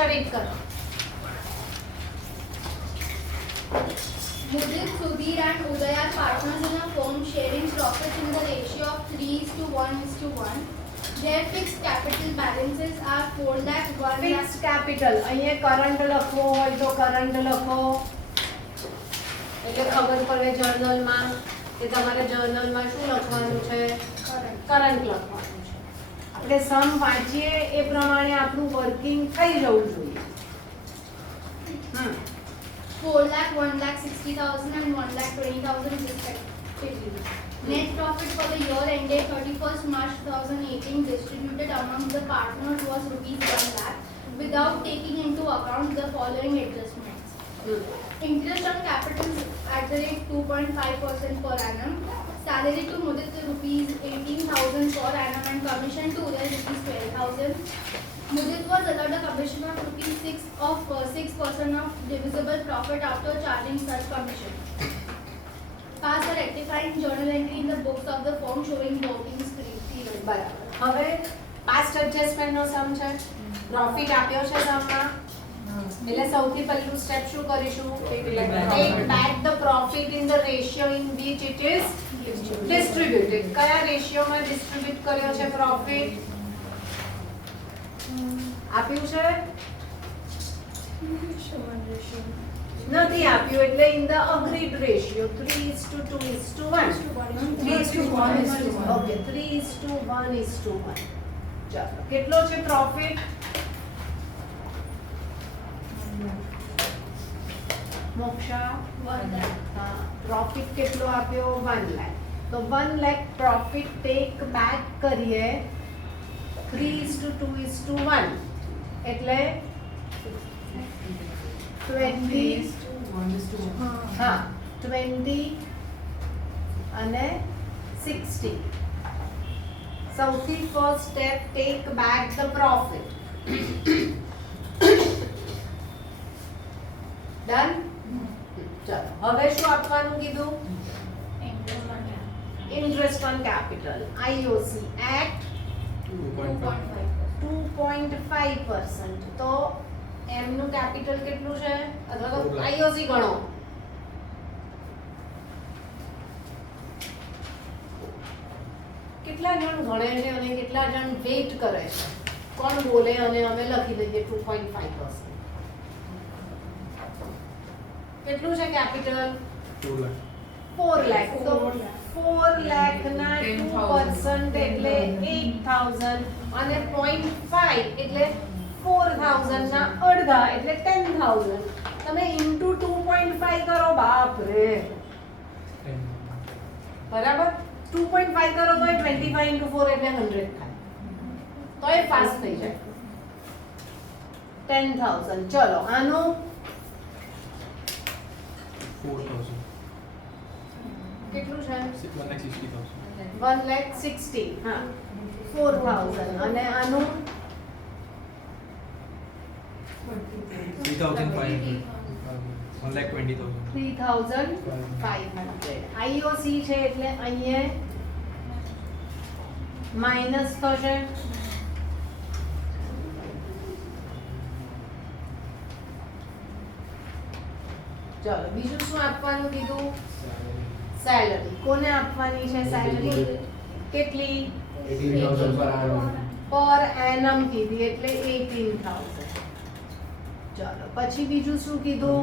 Moksha read કરો. Mudit, Sudhir and Uday are partners in a firm sharing profits in the ratio of 3:1:1. Their fixed capital balances are 4 lakh 1 lakh. Fix capital અહીંયા current લખવો હોય તો current લખો એટલે ખબર પડે જર્નલમાં કે તમારે જર્નલમાં શું લખવાનું છે, કરંટ લખવાનું છે. આપણે સમ વાંચીએ એ પ્રમાણે આપણું વર્કિંગ થઈ જવું જોઈએ. 4 lakh 1,60,000 and 1,20,000 respectively. Net profit for the year ended 31st March 2018 distributed among the partners was rupees 1 lakh without taking into account the following adjustments. Interest on capital at the rate 2.5% per annum. Salary to Mudit rupees 18,000 per annum and commission to Uday rupees 12,000. Mudit was allowed a commission of rupees 6% of divisible profit after charging such commission. Pass a rectifying journal entry in the books of the firm showing working period. બરાબર. હવે past adjustment નો સમ છે, profit આપ્યો છે સમમાં, એટલે સૌથી પહેલું step શું કરીશું? Take back the profit in the ratio in which it is distributed. કયા રેશિયોમાં ડિસ્ટ્રીબ્યુટ કર્યો છે પ્રોફિટ? આપ્યું છે? નથી આપ્યું એટલે in the agreed ratio 3:2:1. 3:1:1. Okay, 3:1:1. ચાલો, કેટલો છે પ્રોફિટ? મોક્ષા 1 lakh. પ્રોફિટ કેટલો આપ્યો? 1 લાખ. તો 1 લાખ પ્રોફિટ ટેક બેક કરીએ 3:2:1 એટલે 20. હા, 20 અને 60. સૌથી first step take back the profit. Done. ચાલો, હવે શું આપવાનું કીધું? Interest on capital IOC at 2.5%. તો M નું કેપિટલ કેટલું છે અથવા તો IOC ગણો. કેટલા જણ ગણે છે અને કેટલા જણ વેઇટ કરે છે? કોણ બોલે અને અમે લખી દઈએ 2.5%. કેટલું છે કેપિટલ? 4 લાખ. તો 4 લાખ ના 2% એટલે 8,000 અને 0.5 એટલે 4,000 ના અડધા એટલે 10,000. તમે ઇન્ટુ 2.5 કરો. બાપ રે, બરાબર. 2.5 કરો તો 25 ઇન્ટુ 4 એટલે 100 થાય. તો એ પાસ થઈ જાય 10,000. ચલો, આનું 4,000. કેટલું છે? 1,60,000. 1,60,000. હા, 4,000 અને આનું 3,500. 1,20,000. 3,500. IOC છે એટલે અહીંયા માઇનસ થશે. ચલો, બીજું શું આપવાનું કીધું? સેલરી. કોને આપવાની છે સેલરી? કેટલી? 18,000 per annum. પર એનમ કીધી એટલે 18,000. ચાલો, પછી બીજું શું કીધું?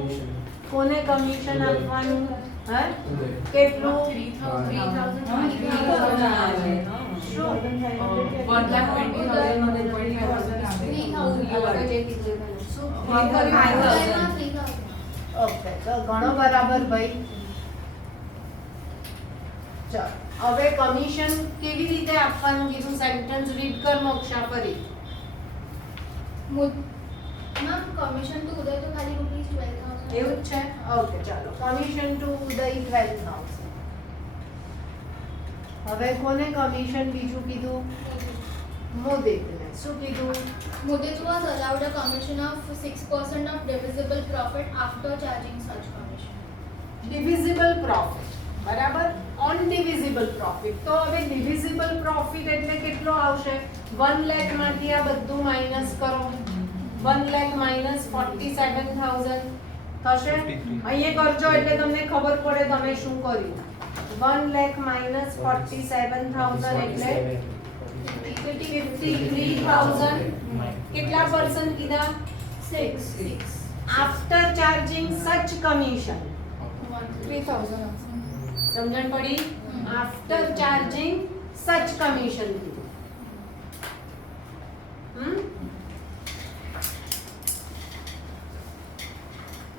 કોને કમિશન આપવાનું? હે, કેટલું? 3,000. શું? 3,000. ઓકે, તો ઘણો બરાબર ભાઈ. ચાલો, હવે કમિશન કેવી રીતે આપવાનું કીધું? સેન્ટેન્સ રીડ કર મોક્ષા ફરી. Ma'am, commission to Uday to खाली rupees 12,000. એવું જ છે? ઓકે, ચાલો, કમિશન ટુ ઉદય 12,000. હવે કોને કમિશન બીજું કીધું? મોદિતને. શું કીધું? Mudit was allowed a commission of 6% of divisible profit after charging such commission. Divisible profit, બરાબર. On divisible profit. તો હવે ડિવિઝિબલ પ્રોફિટ એટલે કેટલો આવશે? 1 લાખ માંથી આ બધું માઈનસ કરો. 1 lakh minus 47,000 થશે 53. અહીંયા કરજો એટલે તમને ખબર પડે તમે શું કર્યું 1 lakh minus 47,000 એટલે 53,000 કેટલા પર્સન્ટ કીધા 6. After charging such commission 3,000. સમજણ પડી આફ્ટર ચાર્જિંગ સચ કમિશન કીધું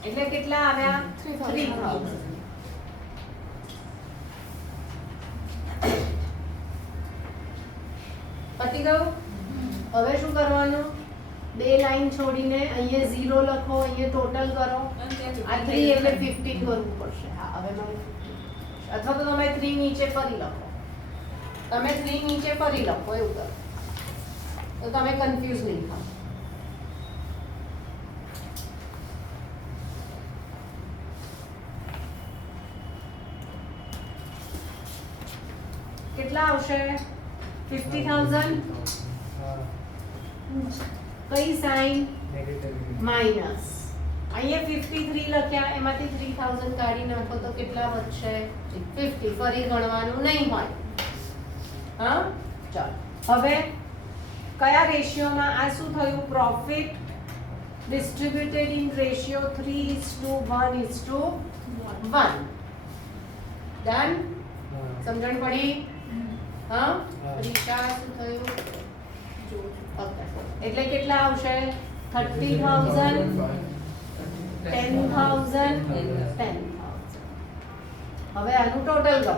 એટલે કેટલા આવ્યા 3,000 પતી ગયું હવે શું કરવાનું બે લાઈન છોડીને અહીંયા 0 લખો અહીંયા ટોટલ કરો આ 3 એટલે 50 કરવું પડશે હા હવે મારે 50 અથવા તો તમે 3 નીચે ફરી લખો તમે 3 નીચે ફરી લખો એવું કરો તો તમે કન્ફ્યુઝ નહીં થાઓ કેટલા આવશે 50,000 કઈ સાઈન માઈનસ અહીંયા 53 લખ્યા એમાંથી 3,000 કાઢી નાખો તો કેટલા વધશે 50 ફરી ગણવાનું નહીં હોય હા ચાલો હવે કયા રેશિયોમાં આ શું થયું profit distributed in ratio 3:1:1 done સમજણ પડી હા રીકા શું થયું ઓકે એટલે કેટલા આવશે 30,000 10,000 10,000 હવે આનું ટોટલ કરો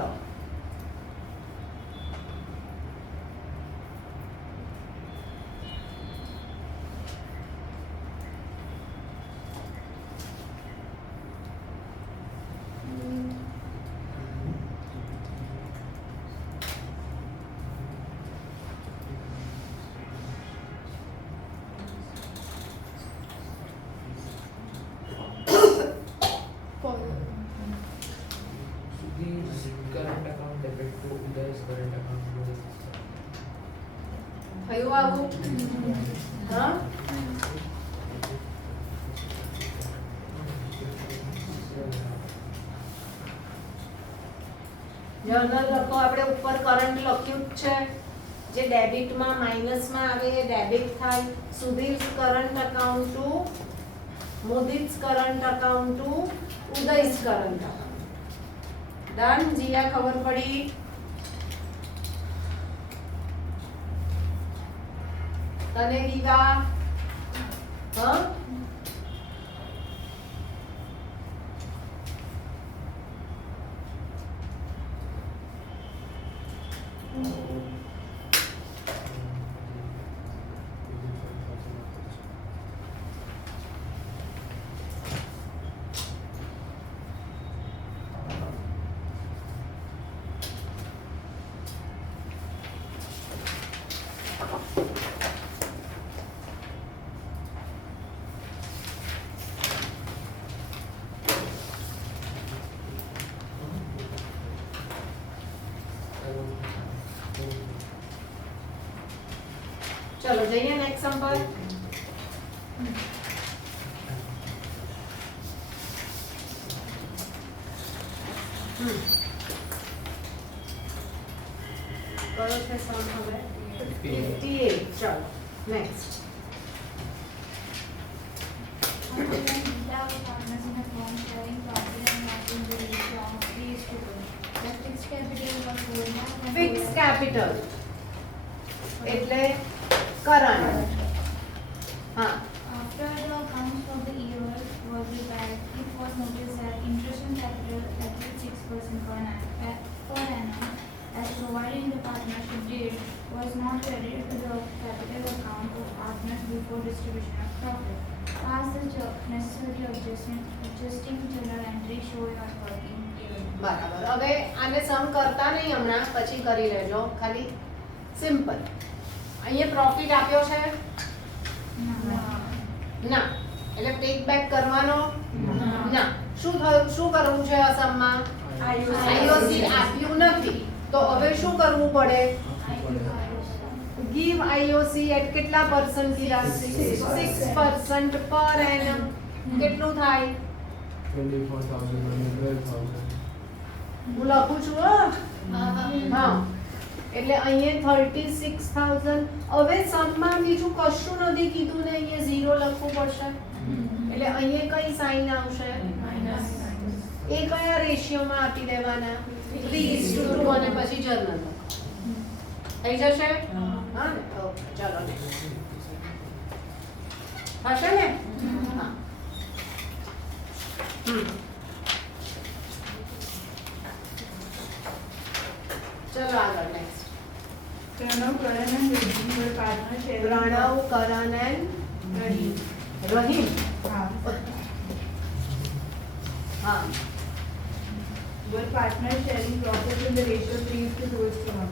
current account debit to Uday's current account. થયું આવું હા જર્નલ લખો આપણે ઉપર કરંટ લખ્યું જ છે જે ડેબિટમાં માઇનસમાં આવે એ ડેબિટ થાય Sudhir's current account to Mudit's current account to Uday's current account done જીયા ખબર પડી તને દીવા હા ચલો જઈએ નેક્સ્ટ સમ પર કયો છે સમ હવે 58 ચલો નેક્સ્ટ ફિક્સ કેપિટલ એટલે કરંટ હા After the accounts for the year were prepared, it was noticed that interest on capital at 6% per annum, as provided in the partnership deed, was not credited to the capital account of partners before distribution of profit. As the necessary adjusting journal entry showing on working capital. બરાબર હવે આને સમ કરતા નહીં હમણાં પછી કરી લેજો ખાલી સિમ્પલ અહીંયા પ્રોફિટ આપ્યો છે ના એટલે ટેક બેક કરવાનો ના શું થયું શું કરવું છે અસમમાં આઈઓસી આપ્યું નથી તો હવે શું કરવું પડે give IOC at કેટલા percent કીધા 6% per annum કેટલું થાય 24,000 અને 12,000. હું લખું છું હા એટલે અહીંયા 36,000 હવે સમમાં બીજું કશું નથી કીધું ને અહીંયા 0 લખવું પડશે એટલે અહીંયા કઈ સાઇન આવશે એ કયા રેશિયોમાં આપી દેવાના 3:2 અને પછી જર્નલ થઈ જશે હા ને ઓકે ચલો next. થશે ને હા ચલો આગળ next Pranav, Karan and Rajin were partner sharing. Pranav Karan and Rahim. Rahim हाँ. હા Were partner sharing profits in the ratio 3:2:1.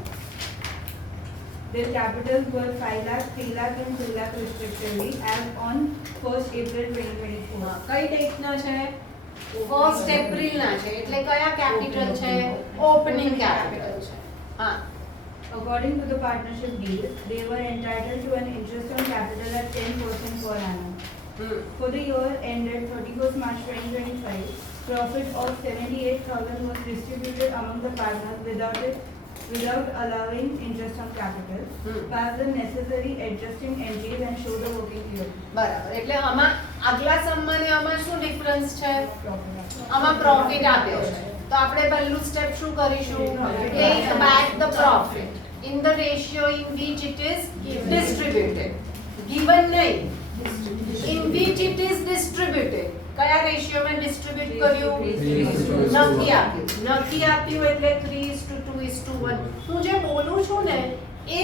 Their capitals were 5 lakh, 3 lakh and 2 lakh respectively as on 1st April 2024. કઈ ડેટના છે 1st એપ્રિલના છે એટલે કયા કેપિટલ છે opening capital છે હા According to the partnership deed, they were entitled to an interest on capital at 10% per annum. For the year ended 31st March 2025, profit of 78,000 was distributed among the partners without allowing interest on capital. Pass the necessary adjusting entries and show the working year. બરાબર એટલે આમાં આગલા સમમાં ને આમાં શું difference છે Profit. આમાં profit આપ્યો છે તો આપણે પહેલું સ્ટેપ શું કરીશું take back the profit in the ratio in which it is distributed given નહીં in which it is distributed કયા રેશિયોમાં ડિસ્ટ્રીબ્યુટ કર્યું નથી આપ્યું એટલે 3:2:1 હું જે બોલું છું ને એ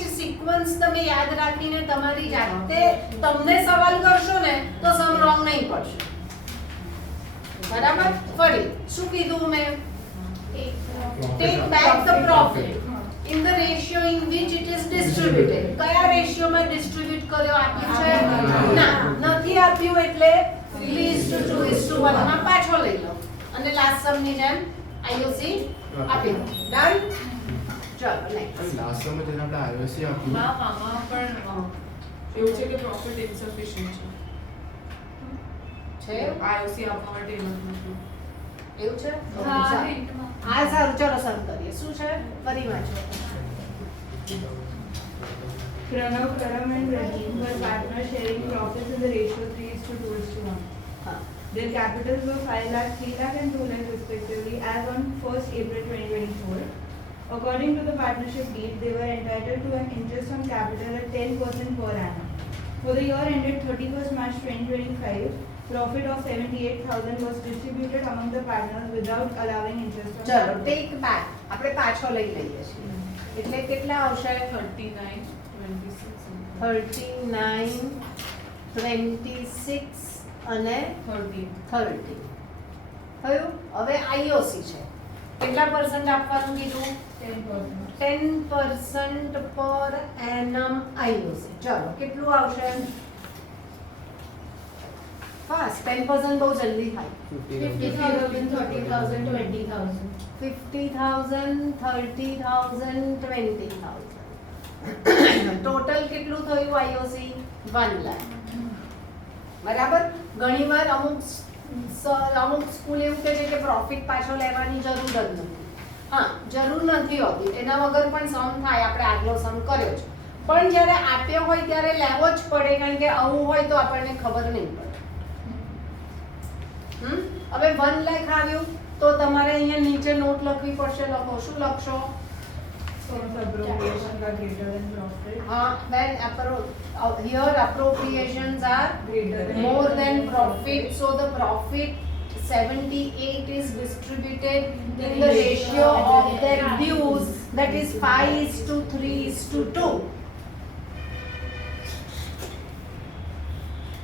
જ સિક્વન્સ તમે યાદ રાખીને તમારી જાતે તમને સવાલ કરશો ને તો સમ રોંગ નહીં પડશે બરાબર ફરી શું કીધું મેં take back the profit in the ratio in which it is distributed કયા રેશિયોમાં ડિસ્ટ્રીબ્યુટ કર્યો આપ્યું છે ના નથી આપ્યું એટલે 3:2:1 માં પાછો લઈ લો અને લાસ્ટ સમ ની જેમ IOC આપી દો ડન ચલો નેક્સ્ટ લાસ્ટ સમય જેને આપણે IOC આપ્યું આમાં પણ એવું છે કે પ્રોફિટ ઇન્સફિશિયન્ટ છે IOC આપવા માટે એમાં એવું છે હા, હા સારું ચલો શરૂ કરીએ શું છે ફરી વાંચો Pranav, Karan and Rahim were partner sharing profits in the ratio 3:2:1. હા Their capitals were 5 lakh, 3 lakh and 2 lakh respectively as on 1st April 2024. According to the partnership deed, they were entitled to an interest on capital at 10% per annum. For the year ended 31st March 2025, profit of 78,000 was distributed among the partners without allowing interest on ચલો capital. Tech back આપણે પાછો લઈ લઈએ છીએ એટલે કેટલા આવશે 39, 26 39 26 અને 30. 30 થયું હવે IOC છે કેટલા પરસન્ટ આપવાનું કીધું 10%. 10% પર એનમ IOC ચલો કેટલું આવશે ફાસ્ટ 10% બહુ જલ્દી થાય 50,000, 30,000, 20,000. 50,000 30,000 20,000 ટોટલ કેટલું થયું IOC 1 લાખ બરાબર ઘણીવાર અમુક સ્કૂલ એવું કહે છે કે પ્રોફિટ પાછો લેવાની જરૂર જ નથી હા જરૂર નથી હોતી એના વગર પણ સમ થાય આપણે આગલો સમ કર્યો છે પણ જ્યારે આપ્યો હોય ત્યારે લેવો જ પડે કારણ કે આવું હોય તો આપણને ખબર નહીં પડે હવે 1 લાખ આવ્યું તો તમારે અહીંયા નીચે નોટ લખવી પડશે લખો શું લખશો Sums appropriation are greater than profit. when here appropriations are Greater than more than profit so the profit 78 is distributed in the ratio of their dues that is 5:3:2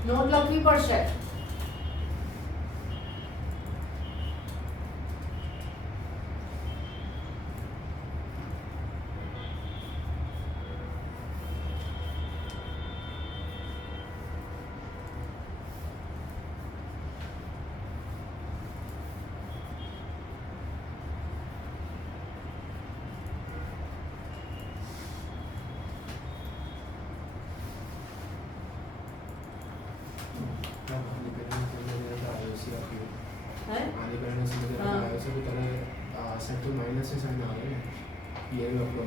not લખવી પડશે डिपेंडेंसी में तेरा हाँ। वैसे भी तेरा सेट तो minus से साइन आ रहा है ये भी अपना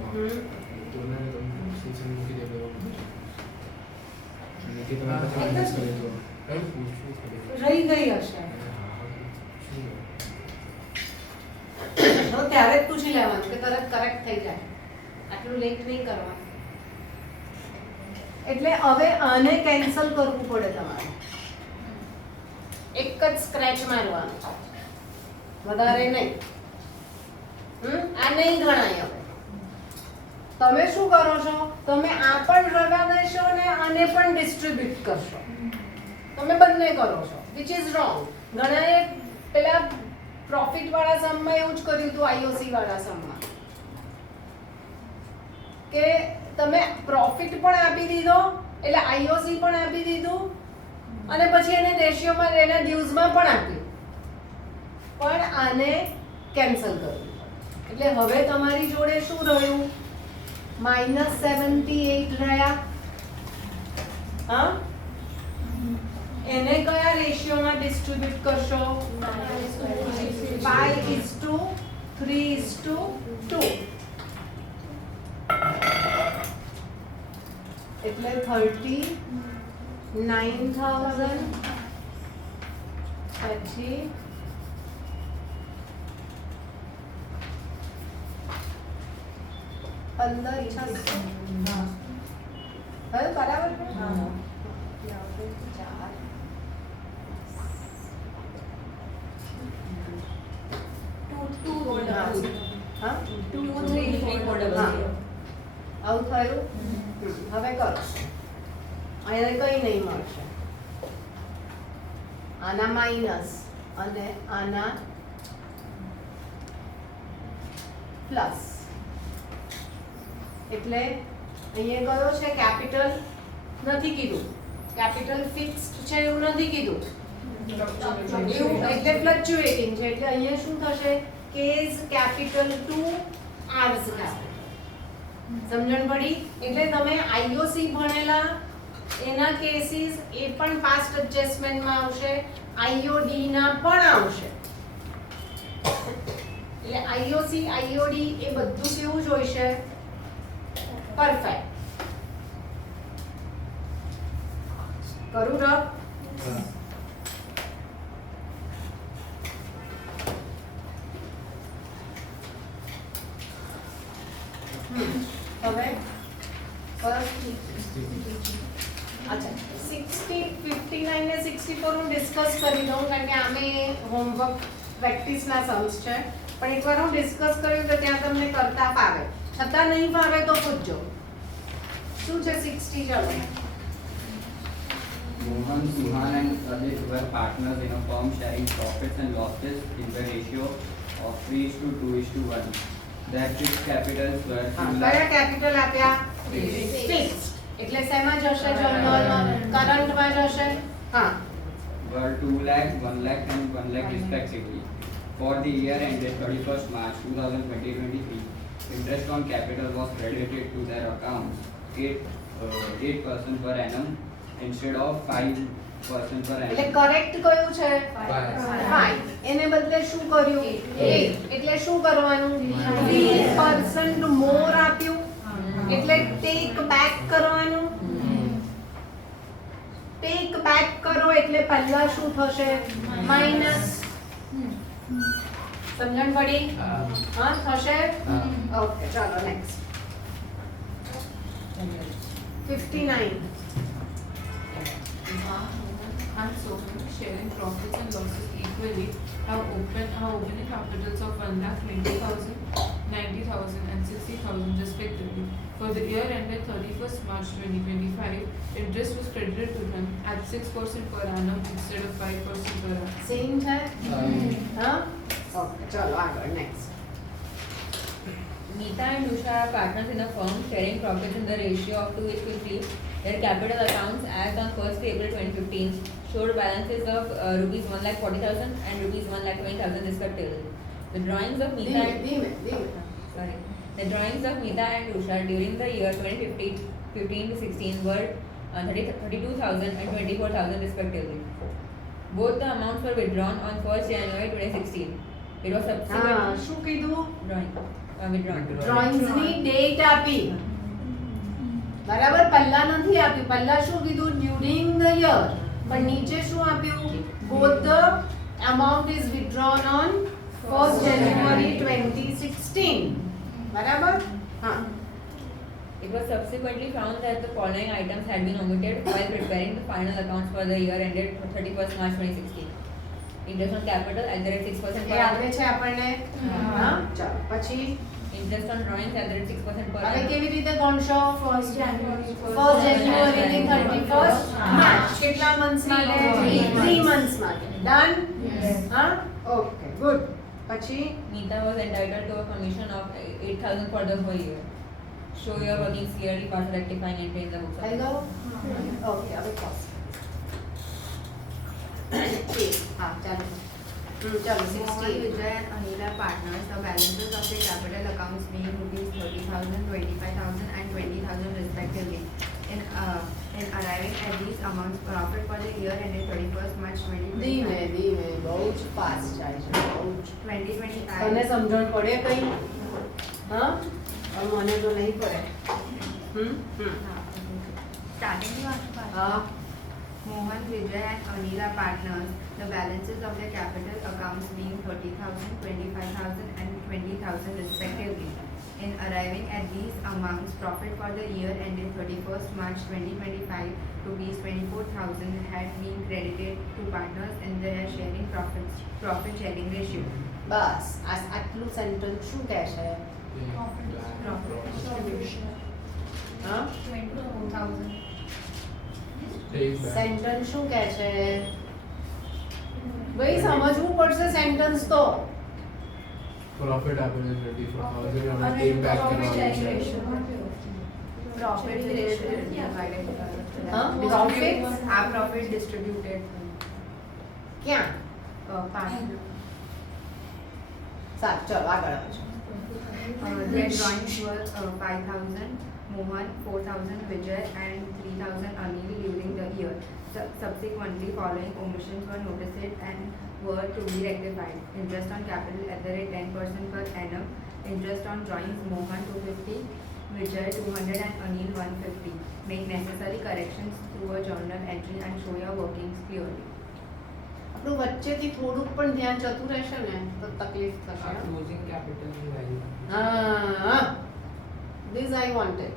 तो ना तुम सीजन की दे दो निकी तो पता माइनस करे तो રહી ગઈ હશે હવે ત્યારે જ પૂછી લેવાનું કે તરત કરેક્ટ થઈ જાય આટલું લેટ નહીં કરવાનું એટલે હવે આને કેન્સલ કરવું પડે તમારે એક જ સ્ક્રેચ મારવાનું વધારે નહીં આ નહીં ગણાય હવે તમે શું કરો છો તમે આ પણ રવા દેશો ને આને પણ ડિસ્ટ્રીબ્યુટ કરશો તમે બંને કરો છો વિચ ઇઝ રોંગ ઘણાએ પેલા પ્રોફિટ વાળા સમમાં એવું જ કર્યું હતું આઈઓસી વાળા સમમાં કે તમે પ્રોફિટ પણ આપી દીધો એટલે આઈઓસી પણ આપી દીધું અને પછી એને રેશિયોમાં એના ડ્યુઝમાં પણ આપ્યું પણ આને કેન્સલ કર્યું એટલે હવે તમારી જોડે શું રહ્યું -78 રહ્યા હા એને કયા રેશિયોમાં ડિસ્ટ્રીબ્યુટ કરશો 5:3:2 એટલે 39,000 પછી અંદર હવે બરાબર છે ચાર હા આવું થયું હવે કરો અહીંયા કઈ નહીં મળશે આના માઇનસ અને આના પ્લસ એટલે અહીંયા કયો છે કેપિટલ નથી કીધું કેપિટલ ફિક્સ્ડ છે એવું નથી કીધું એવું એટલે ફ્લક્ચ્યુએટિંગ છે એટલે અહીંયા શું થશે કેઝ કેપિટલ ટુ આર્સ સમજણ પડી એટલે તમે આઈઓસી ભણેલા એના કેસીસ એ પણ પાસ્ટ એડજસ્ટમેન્ટમાં આવશે આઈઓડી ના પણ આવશે એટલે આઈઓસી આઈઓડી એ બધું કેવું જ હોય છે પરફેક્ટ કરું રબ હવે અચ્છા 60 59 ને 64 હું ડિસ્કસ કરી દઉં કારણ કે આમે હોમવર્ક પ્રેક્ટિસના સમ્સ છે પણ એકવાર હું ડિસ્કસ કર્યું તો ત્યાં તમને કરતા ફાવે છતાં નહીં ફાવે તો પૂછજો શું છે 60 ચલો Mohan, Suhan and Pradesh were partners in a firm sharing profits and losses in the ratio of 3:2:1. Their fixed capitals were કયા કેપિટલ આપ્યા ફિક્સ્ડ એટલે શેમાં જશે જનરલ કરંટમાં જશે હા were 2 lakh, 1 lakh and 1 lakh respectively. For the year ended 31st March 2023, interest on capital was credited to their accounts 8% per annum instead of 5% per એટલે annum. Correct કયું છે 5 એને બદલે શું કર્યું 8 એટલે શું કરવાનું 3% મોર આપ્યું એટલે ટેક બેક કરવાનું ટેક બેક કરો એટલે પહેલા શું થશે માઈનસ સમજણ પડી હા થશે ઓકે ચાલો next 59 And Sohan, sharing profits and losses equally, have opening capitals of 1,20,000, 90,000 and 60,000 respectively. For the year ended 31st March 2025, interest was credited to them at 6% per annum instead of 5% per annum. Same છે હા okay ચાલો આગળ next Meeta and Usha are partners in a firm sharing profits in the ratio of 2:3. Their capital accounts as on 1st April 2015 showed balances of rupees 1,40,000 and rupees 1,20,000 respectively. The drawings of Meeta ધીમે and ધીમે sorry, the drawings of Meeta and Usha during the year 2015 to 16 were 32,000 and 24,000 respectively. Both the amounts were withdrawn on 1st January 2016. It was હા subsequently શું કીધું withdrawn. Drawings ની date આપી બરાબર પહેલા નથી આપ્યું પહેલા શું કીધું ડ્યુરિંગ ધ યર પણ નીચે શું આપ્યું both the amount is withdrawn on 1st January 2016 બરાબર હા It was subsequently found that the following items had been omitted while preparing the final accounts for the year ended 31st March 2016. Interest on capital at the rate 6% per એ આવડે annum. છે આપણને હા ચાલો પછી Interest on drawings at the rate 6% per હવે annum. કેવી રીતે ગણશો 1st January. 1st January થી 31st March કેટલા મંથ્સ માટે 3 મંથ્સ માટે ડન હા ઓકે ગુડ પછી Nita was entitled to a commission of 8,000 for the whole year. Show your workings clearly past rectifying entry in the books. થઈ ગયો okay હવે pass હા ચાલો ચાલો Mohan 60 Vijay and Anila partners, the balances of the capital accounts being rupees 30,000, 25,000 and 20,000 respectively. In arriving at these amounts, profit for the year ended 31st March ધીમે 2025. ધીમે બહુ જ ફાસ્ટ જાય છે બહુ જ 2025. તને સમજણ પડે કઈ હા હવે મને તો નહીં પડે Starting the હા Mohan Vijay and Anila partners, the balances of their capital accounts being 30,000, 25,000 and 20,000 respectively. In arriving at these amounts, profit for the year ended 31st March 2025, rupees 24,000 had been credited to partners in their sharing profit sharing ratio. બસ આટલું sentence શું કહે છે Profit distribution. હા 24,000. Sentence શું કહે છે ભાઈ સમજવું પડશે સેન્ટેન્સ તો Profit happened in 24,000 and it came back to Profit sharing normal. ratio. Profit distributed. હા પ્રોફિટ Our profit distributed. ક્યાં Partner. સારું ચલો આગળ આવે છે Their drawings were 5,000, Mohan 4,000, Vijay and 3,000 Anil during the year. Subsequently, following omissions were noticed and were to be rectified. Interest on capital at the rate 10% per annum. Interest on drawings Mohan 250, Vijay 200 and Anil 150. Make necessary corrections through a journal entry and show your workings clearly. આપણું વચ્ચેથી થોડુંક પણ ધ્યાન જતું રહેશે ને તો તકલીફ થશે Closing capital ની value. હા ધીસ આઈ વોન્ટેડ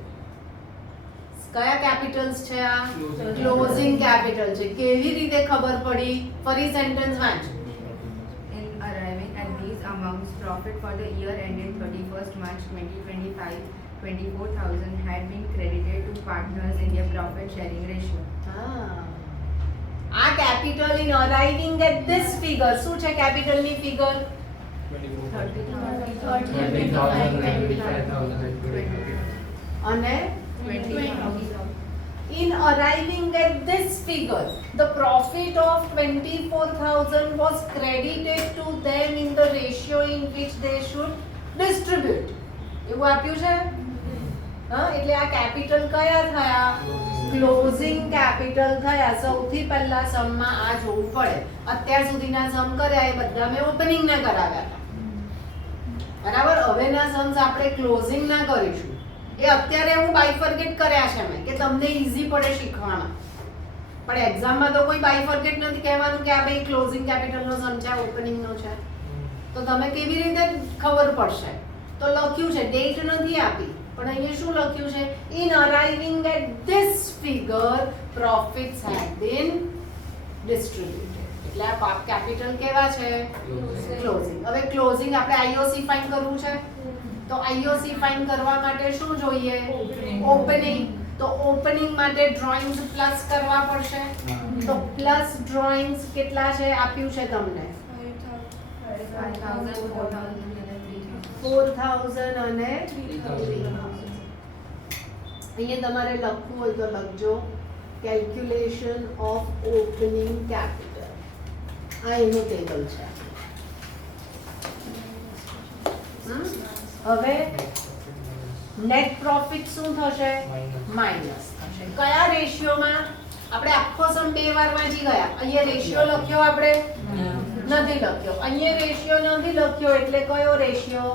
કયા કેપિટલ્સ છે આ Closing. ક્લોઝિંગ કેપિટલ છે કેવી રીતે ખબર પડી ફરી સેન્ટેન્સ વાંચ In arriving at these amounts, profit for the year ended 31st March 2025, 24,000 had been credited to partners in their profit sharing ratio. હા આ capital in arriving at this figure શું છે કેપિટલની ફિગર 30,000 and 25,000 and 20,000. અને 20,000. in arriving at this figure the profit of 24,000 was credited to them in the ratio in which they should distribute એવું આપ્યું છે હા એટલે આ કેપિટલ કયા થયા ક્લોઝિંગ કેપિટલ થયા સૌથી પહેલા સમમાં આ જોવું પડે અત્યાર સુધીના સમ કર્યા એ બધા મેં ઓપનિંગ ના કરાવ્યા હતા બરાબર હવેના સમ્સ આપણે ક્લોઝિંગ ના કરીશું એ અત્યારે હું બાયફર્કેટ કર્યા છે મેં કે તમને ઈઝી પડે શીખવામાં પણ એક્ઝામમાં તો કોઈ બાયફર્કેટ નથી કહેવાનું કે આ ભાઈ ક્લોઝિંગ કેપિટલનો સમ છે ઓપનિંગનો છે તો તમે કેવી રીતે ખબર પડશે તો લખ્યું છે ડેટ નથી આપી પણ અહીંયા શું લખ્યું છે in arriving at this figure profits had been distributed એટલે આ કેપિટલ કેવા છે ક્લોઝિંગ હવે ક્લોઝિંગ આપણે આઈઓસી ફાઇન કરવું છે તો આઈઓસી ફાઇન કરવા માટે શું જોઈએ ઓપનિંગ તો ઓપનિંગ માટે ડ્રોઈંગ્સ પ્લસ કરવા પડશે તો પ્લસ ડ્રોઈંગ્સ કેટલા છે આપ્યું છે તમને 5,000, 4,000 and 3,000. 4,000 અને 3,000 અહીંયા તમારે લખવું હોય તો લખજો કેલ્ક્યુલેશન ઓફ ઓપનિંગ કેપિટલ આ એનું ટેબલ છે હવે નેટ પ્રોફિટ શું થશે Minus. માઇનસ થશે કયા રેશિયોમાં આપણે આખો સમ બે વાર વાંચી ગયા. અહીંયા રેશિયો લખ્યો આપણે નથી લખ્યો. અહીંયા રેશિયો નથી લખ્યો એટલે કયો રેશિયો?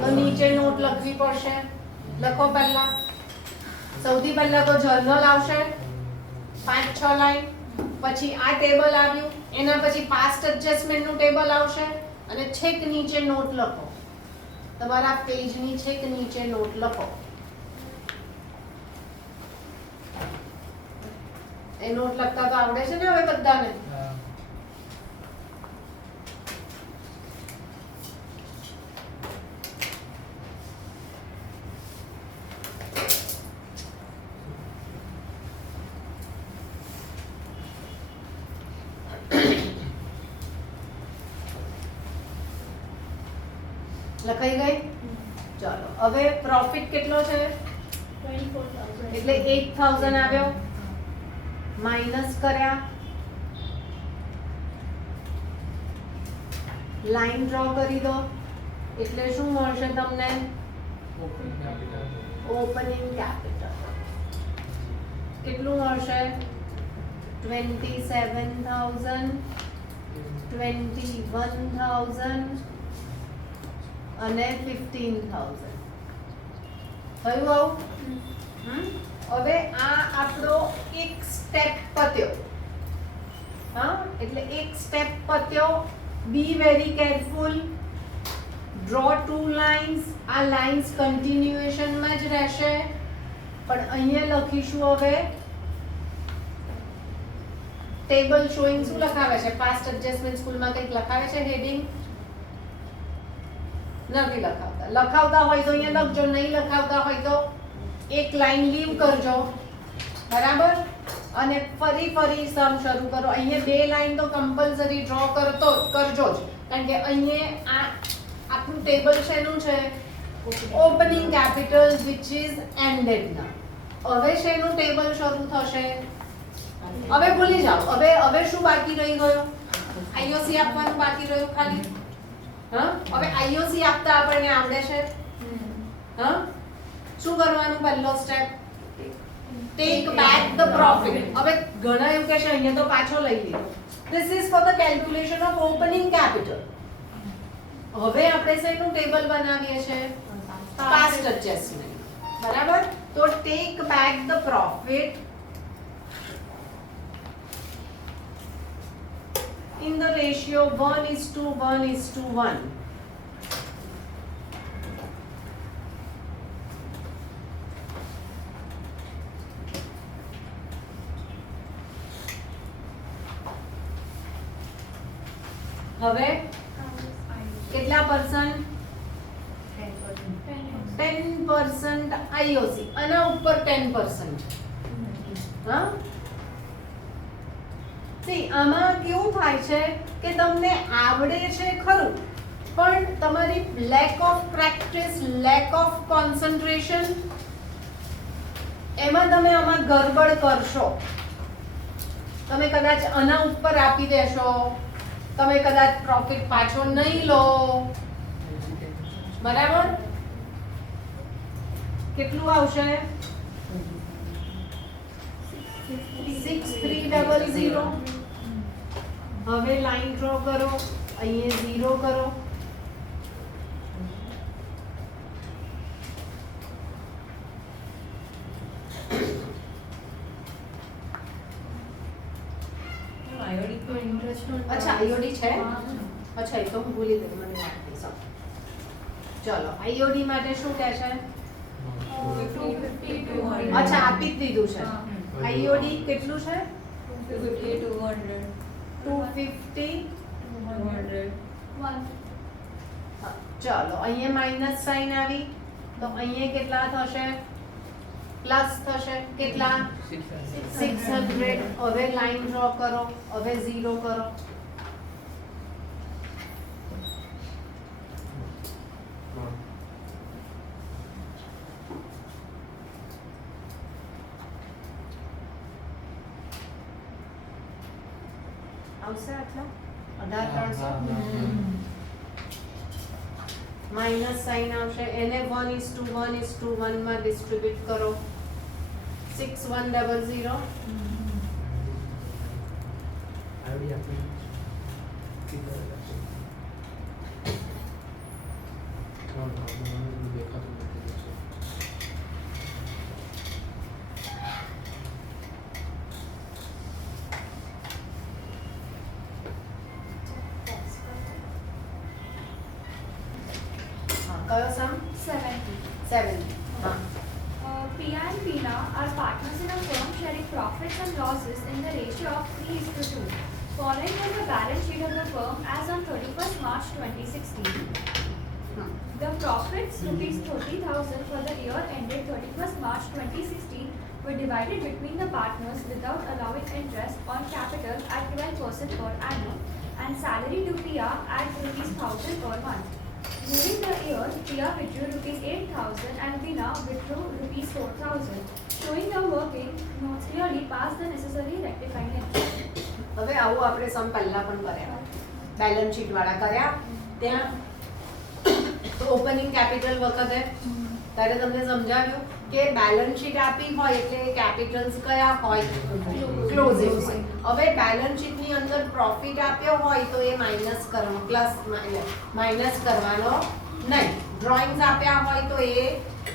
તો નીચે નોટ લખવી પડશે. લખો પહેલા. સૌથી પહેલા તો જર્નલ આવશે 5-6 લાઈન. પછી આ ટેબલ આવ્યું, એના પછી પાસ્ટ એડજસ્ટમેન્ટ નું ટેબલ આવશે અને છેક નીચે નોટ લખો. તમારા પેજની છેક નીચે નોટ લખો. એ નોટ લખતા તો આવડે છે ને હવે બધાને? લખાઈ ગઈ? ચાલો હવે પ્રોફિટ કેટલો છે? 24,000. એટલે 8000 આવ્યો. માઈનસ કર્યા, લાઈન ડ્રો કરી દો એટલે શું મળશે તમને? Opening capital. ઓપનિંગ કેપિટલ કેટલું મળશે? 27,000, 21,000 અને 15,000. થયું આવું? હવે આ આપણો એક સ્ટેપ પત્યો. હા, એટલે એક સ્ટેપ પત્યો. Be very careful. Draw 2 lines. આ લાઇન્સ કન્ટિન્યુએશન માં જ રહેશે, પણ અહીંયા લખીશું હવે ટેબલ શોઈંગ. શું લખાવે છે? પાસ્ટ એડજસ્ટમેન્ટ સ્કૂલમાં કંઈક લખાવે છે હેડિંગ? નથી લખાવતા. લખાવતા હોય તો અહીંયા લખજો, નહીં લખાવતા હોય તો એક લાઈન લીવ કરજો. બરાબર? અને ફરી સમ શરૂ કરો. અહીંયા 2 લાઈન તો કમ્પલસરી ડ્રો કરજો જ, કારણ કે અહીંયા આ આપણું ટેબલ શેનું છે? Opening capital which is ended now. હવે શેનું ટેબલ શરૂ થશે? હવે ભૂલી જાઓ. હવે શું બાકી રહી ગયું? આઈઓસી આપવાનું બાકી રહ્યું ખાલી. હા, હવે આઈઓસી આપતા આપણને આવડે છે. હા, શું કરવાનું? પહેલો step take back the profit. હવે ઘણા એવું કહેશે અહીંયા તો પાછો લઈ લીધો. This is for the calculation of opening capital. હવે આપણે શેનું ટેબલ બનાવીએ છીએ? Past adjustment. બરાબર? તો take back the profit in the ratio 1:1:1. હવે કેટલા પરસન્ટ? 10% IOC. આના ઉપર 10%. હા, આમાં કેવું થાય છે કે તમને આવડે છે ખરું, પણ તમારી lack of practice, lack of concentration, એમાં તમે આમાં ગરબડ કરશો. તમે કદાચ આના ઉપર આપી દેશો, તમે કદાચ પ્રોફિટ પાછો નહીં લો. બરાબર? કેટલું આવશે? 6300. હવે લાઈન ડ્રો કરો, અહીંયા 0 કરો. અચ્છા, આઈઓડી છે? અચ્છા, એ તો હું ભૂલી ગઈ, મને યાદ નહીં. ચલો, આઈઓડી માટે શું કહે છે? 250, 200. અચ્છા, આપી જ દીધું છે. આઈઓડી કેટલું છે? 250, 200. 250, 200. ચલો, અહીંયા માઇનસ સાઇન આવી તો અહીંયા કેટલા થશે? પ્લસ થશે. કેટલા? 600. હવે લાઈન ડ્રો કરો, હવે 0 કરો. આવશે આટલા? 18,300. માઇનસ સાઇન આવશે, એને 1:1:1 માં ડિસ્ટ્રીબ્યુટ કરો. 6100. આઈડી આપી કિધર દેખાતું નથી. કયો સમ? 70. 70. હા. Priya and Veena are partners in a firm sharing profits and losses in the ratio of 3:2. Following is the balance sheet of the firm as on 31st March 2016. The profits rupees 30,000 for the year ended 31st March 2016 were divided between the partners without allowing interest on capital at 12% per annum and salary to Priya at rupees 1,000 per month. During the year, Priya withdrew rupees 8,000 and Veena withdrew rupees 4,000. Showing the working notes clearly past the necessary rectifying entries. હવે આવું આપણે સમ પહેલા પણ કર્યા, balance sheet વાળા કર્યા. ત્યાં opening capital વખતે ત્યારે તમને સમજાવ્યું કે બેલેન્સ શીટ આપી હોય એટલે કેપિટલ્સ કયા હોય? ક્લોઝિંગ હોય. હવે બેલેન્સ શીટની અંદર પ્રોફિટ આપ્યો હોય તો એ માઇનસ કરવાનો, પ્લસ માઇનસ કરવાનો નહીં. ડ્રોઈંગ્સ આપ્યા હોય તો એ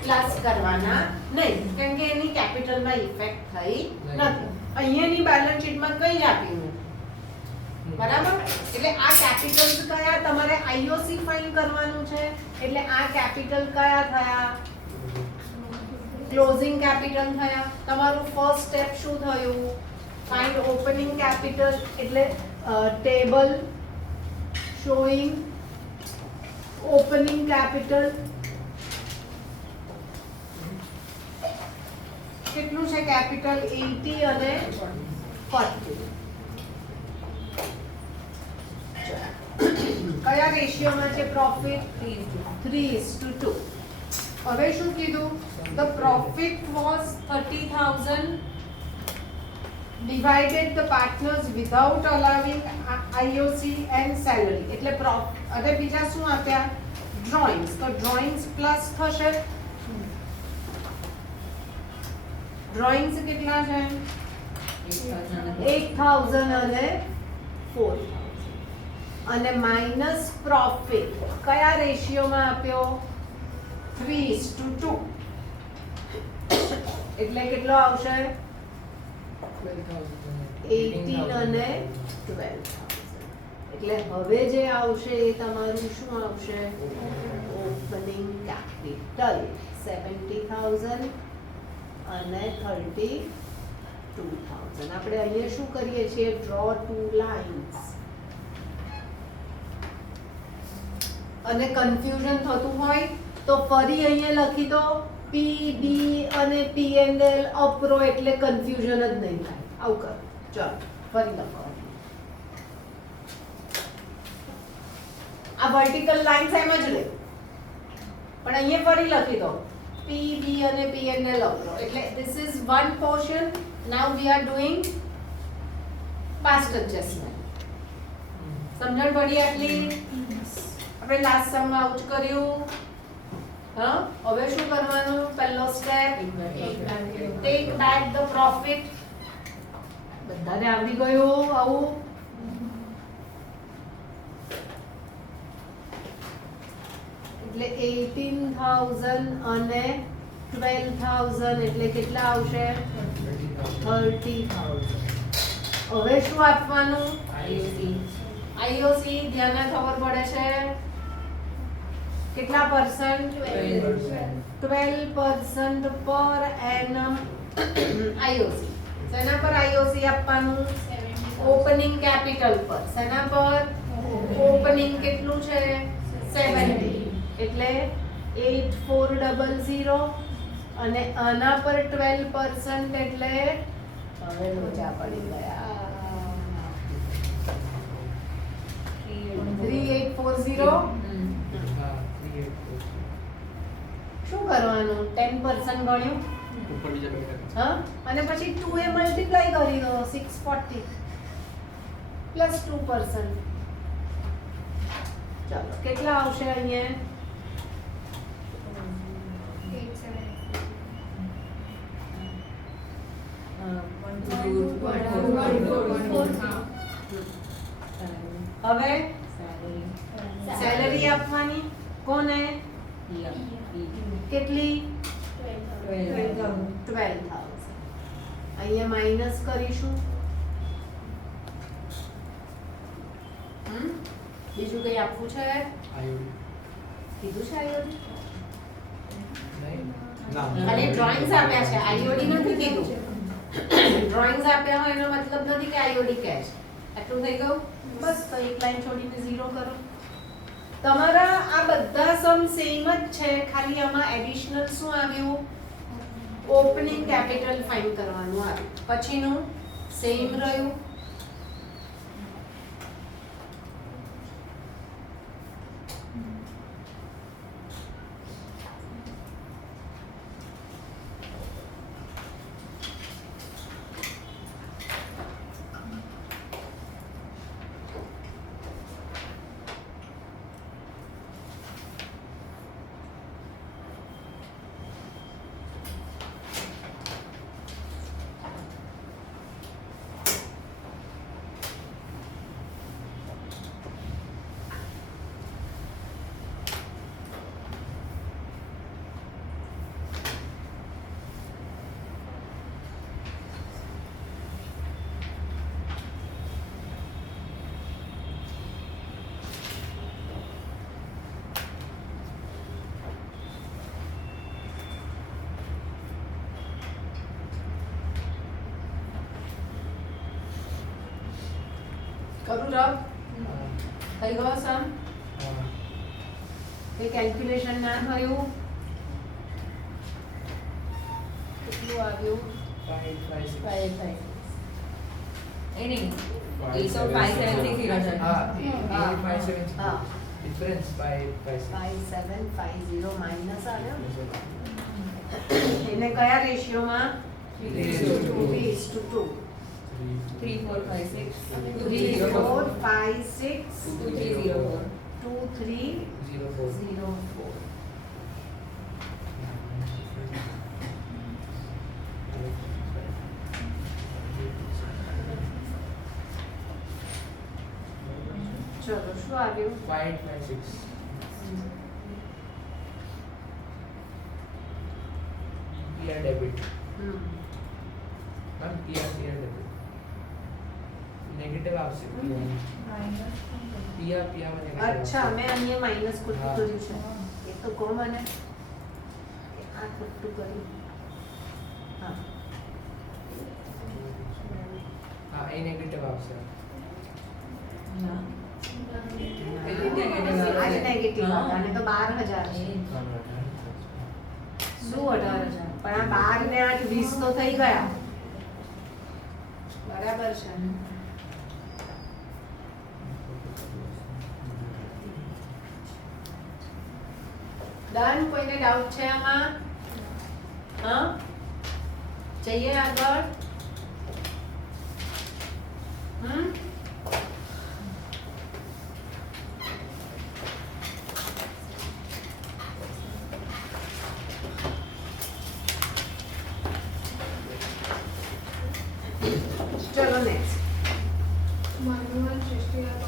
પ્લસ કરવાના નહીં, કેમ કે એની કેપિટલમાં ઇફેક્ટ થઈ નથી. અહીંયાની બેલેન્સ શીટમાં કંઈ જ આપ્યું નથી, બરાબર? એટલે આ કેપિટલ્સ કયા તમારે આઈઓસી ફાઇલ કરવાનું છે. એટલે આ કેપિટલ કયા થયા? ક્લોઝિંગ કેપિટલ થયા. તમારું ફર્સ્ટ સ્ટેપ શું થયું? Find opening capital. એટલે ટેબલ શોઈંગ ઓપનિંગ કેપિટલ કેટલું છે? કેપિટલ 80 અને 40. કયા રેશિયોમાં છે પ્રોફિટ? 3:2. હવે શું કીધું? The profit was 30,000 divided the partners without allowing IOC and salary. એટલે અને બીજા શું આપ્યા? ડ્રોઈંગ્સ. તો ડ્રોઈંગ્સ પ્લસ થશે. ડ્રોઈંગ્સ કેટલા છે? 8,000 અને 4,000. અને માઇનસ પ્રોફિટ કયા રેશિયોમાં આપ્યો? 3:2. એટલે કેટલો આવશે? 18 અને 12,000. એટલે હવે જે આવશે એ તમારું શું આવશે? ઓપનિંગ કેપિટલ 70,000 અને 32,000. આપણે અહીંયા શું કરીએ છીએ? Draw two lines. અને કન્ફ્યુઝન થતું હોય તો ફરી અહીંયા લખી દો પી ડી અને પી એન્ડ એલ અપરો, એટલે કન્ફ્યુઝન જ નહીં થાય. આવું કરો. ચાલો ફરી લખો. આ વર્ટિકલ લાઇન એમ જ લે, પણ અહીંયા ફરી લખી દો પી બી અને પી એન્ડ એલ અપરો. એટલે this is one portion. Now we are doing past adjustment. સમજણ પડી આટલી? આપણે લાસ્ટ સમમાં આવું જ કર્યું. હા, હવે શું કરવાનું? પહેલો step, take back the profit. બધાને આવડી ગયું આવું? એટલે 18,000 અને 12,000 એટલે કેટલા આવશે? 30,000. હવે શું આપવાનું? આઈઓસી. ધ્યાન ખબર પડે છે કેટલા પરસન્ટ? 12% પર એનમ આઈઓસી. શેના પર આઈઓસી આપવાનું? ઓપનિંગ કેપિટલ પર. શેના પર? ઓપનિંગ કેટલું છે? 70. એટલે 8400 અને આના પર 12% એટલે હવે લોચા પડી ગયા. 3840. શું કરવાનું? 10% ગણ્યું. હા, અને પછી 2 એ મલ્ટીપ્લાય કરી દો. 640 પ્લસ 2%. ચાલો કેટલા આવશે અહીંયા? 8,780. હવે સેલરી આપવાની કોને કેટલી 12,000 અહીંયા માઇનસ કરીશું બીજું કઈ આપવું છે કીધું છે આઈઓડી અને ડ્રોઈંગ્સ આપ્યા છે આઈઓડી નથી કીધું ડ્રોઈંગ્સ આપ્યા હોય એનો મતલબ નથી કે આઈઓડી કેશ આટલું થઈ ગયું બસ તો એક લાઈન છોડીને 0 કરો તમારા આ બધા સમ સેમ જ છે ખાલી આમાં એડિશનલ શું આવ્યું ઓપનિંગ કેપિટલ ફાઇન્ડ કરવાનું આવ્યું પછીનું સેમ રહ્યું કરું રબ થઈ ગયો સમ એ કેલ્ક્યુલેશન ના થયું કેટલું આવ્યું 5 એ નહીં એ તો 5760 છે હા હા. 570 હા difference by 5750 માઇનસ આવ્યો એને કયા રેશિયોમાં 3:2 3 4 5 6 2 3 3 0 4 5 6 2 3 0 2 3 04 0 4 ચલો શું આવ્યું 556 PR debit ma'am PR debit negative આવશે PR માં negative અચ્છા મેં અહીંયા માઈનસ ખોટું હા. કર્યું છે એ તો કહો મને આ ખોટું કર્યું હા હા એ નેગેટિવ આવશે ના આ જ નેગેટિવ આવે અને તો 12,000 છે શું 18,000 પણ આ 12 ને 8 20 તો થઈ ગયા બરાબર છે ડન કોઈને ડાઉટ છે આમાં હા જઈએ આગળ ચલો next Manohar Shrishti are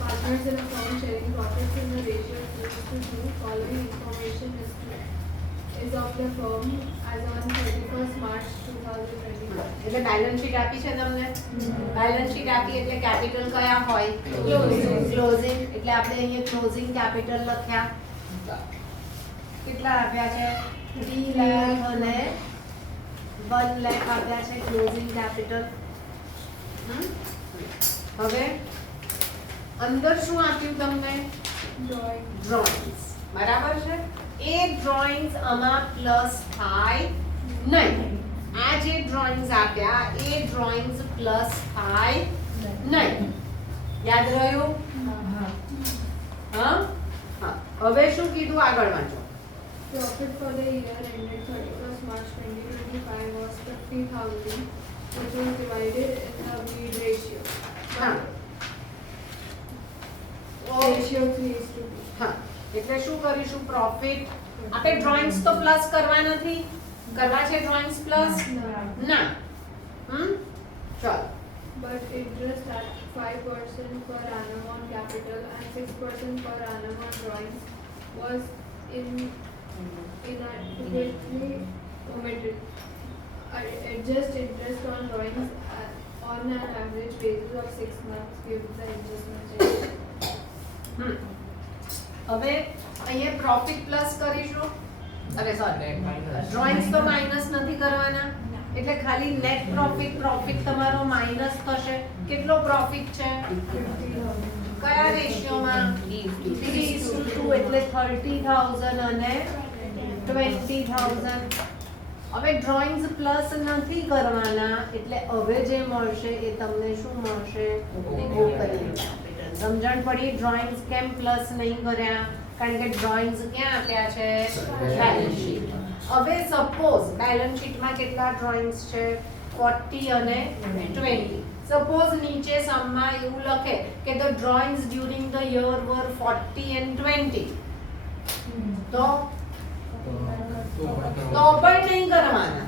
partners in a firm sharing profits in the ratio of 3:2. Following information is of the firm as on 31st March 2021. એટલે બેલેન્સ શીટ આપી છે તમને બેલેન્સ શીટ આપી એટલે કેપિટલ કયા હોય ક્લોઝિંગ એટલે આપણે અહીંયા ક્લોઝિંગ કેપિટલ લખ્યા કેટલા આપ્યા છે 3 લાખ અને 1 લાખ આપ્યા છે ક્લોઝિંગ કેપિટલ હવે અંદર શું આપ્યું તમને ડ્રોઈંગ્સ બરાબર છે એ ડ્રોઈંગ્સ આમાં પ્લસ થાય નહીં આ જે ડ્રોઈંગ્સ આપ્યા એ ડ્રોઈંગ્સ પ્લસ થાય નહીં યાદ રહ્યું હા હા હવે શું કીધું આગળ વાંચો Profit for the year ended 31st March 2025 was 50,000, which was divided in the bleed ratio. હા Ratio 3:2. હા એટલે શું કરીશું પ્રોફિટ આપણે ડ્રોઈંગ્સ તો પ્લસ કરવા નથી કરવા છે ડ્રોઈંગ્સ પ્લસ ના ચલો. But interest at 5% per annum on capital and 6% per annum on drawings was inadequately omitted. Adjust interest on drawings on an average basis of 6 months gives the adjustment. હવે અહીંયા profit plus કરીશું. અરે sorry, drawings તો minus નથી કરવાના, એટલે ખાલી net profit તમારો માઇનસ થશે. કેટલો પ્રોફિટ છે? કયા રેશિયોમાં? 3:2, એટલે 30,000 અને 20,000. હવે ડ્રોઈંગ્સ પ્લસ નથી કરવાના, એટલે હવે જે મળશે એ તમને શું મળશે? Opening capital. સમજણ પડી? ડ્રોઈંગ્સ કેમ પ્લસ નહીં કર્યા? કારણ કે ડ્રોઈંગ્સ ક્યાં આપ્યા છે? Balance sheet. હવે સપોઝ બેલેન્સ શીટમાં કેટલા ડ્રોઈંગ્સ છે? 40 અને 20. સપોઝ નીચે સમમાં એવું લખે કે the drawings during the year were 40 and 20. તો પણ નહીં કરવાના.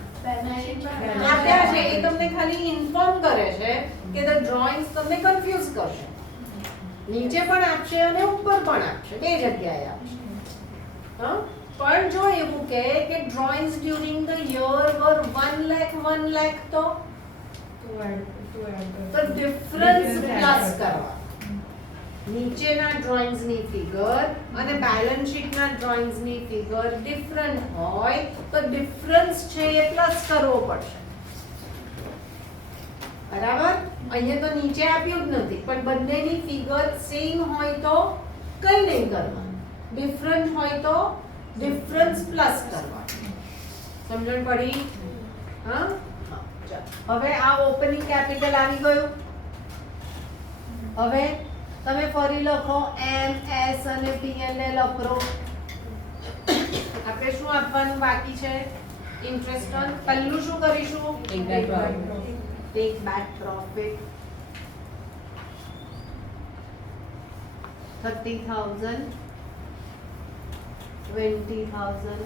આપ્યા છે એ તમને ખાલી ઇન્ફોર્મ કરે છે કે ધ ડ્રોઈંગ્સ તમને કન્ફ્યુઝ કરશે. નીચે પણ આપશે અને ઉપર પણ આપશે, બે જગ્યાએ આપશે. પણ જો એવું કહે કે drawings during the year were 1 lakh તો ડિફરન્સ પ્લસ કરવા. નીચેના ડ્રોઈંગ્સની ફિગર અને બેલેન્સ શીટના ડ્રોઈંગ્સની ફિગર ડિફરન્ટ હોય તો ડિફરન્સ છે એ પ્લસ કરવો પડશે. બરાબર? અહીંયા તો નીચે આપ્યું જ નથી, પણ બંનેની ફિગર સેમ હોય તો કંઈ નહીં કરવાનું. ડિફરન્ટ હોય તો ડિફરન્સ પ્લસ કરવાનું. સમજણ પડી? હા, હવે આ ઓપનિંગ કેપિટલ આવી ગયું. હવે તમે ફરી લખો એમ, એસ અને પીએલ ને લખો. આપણે શું આપવાનું બાકી છે? Interest on. પહેલું શું કરીશું? Take back profit. 30,000, 20,000.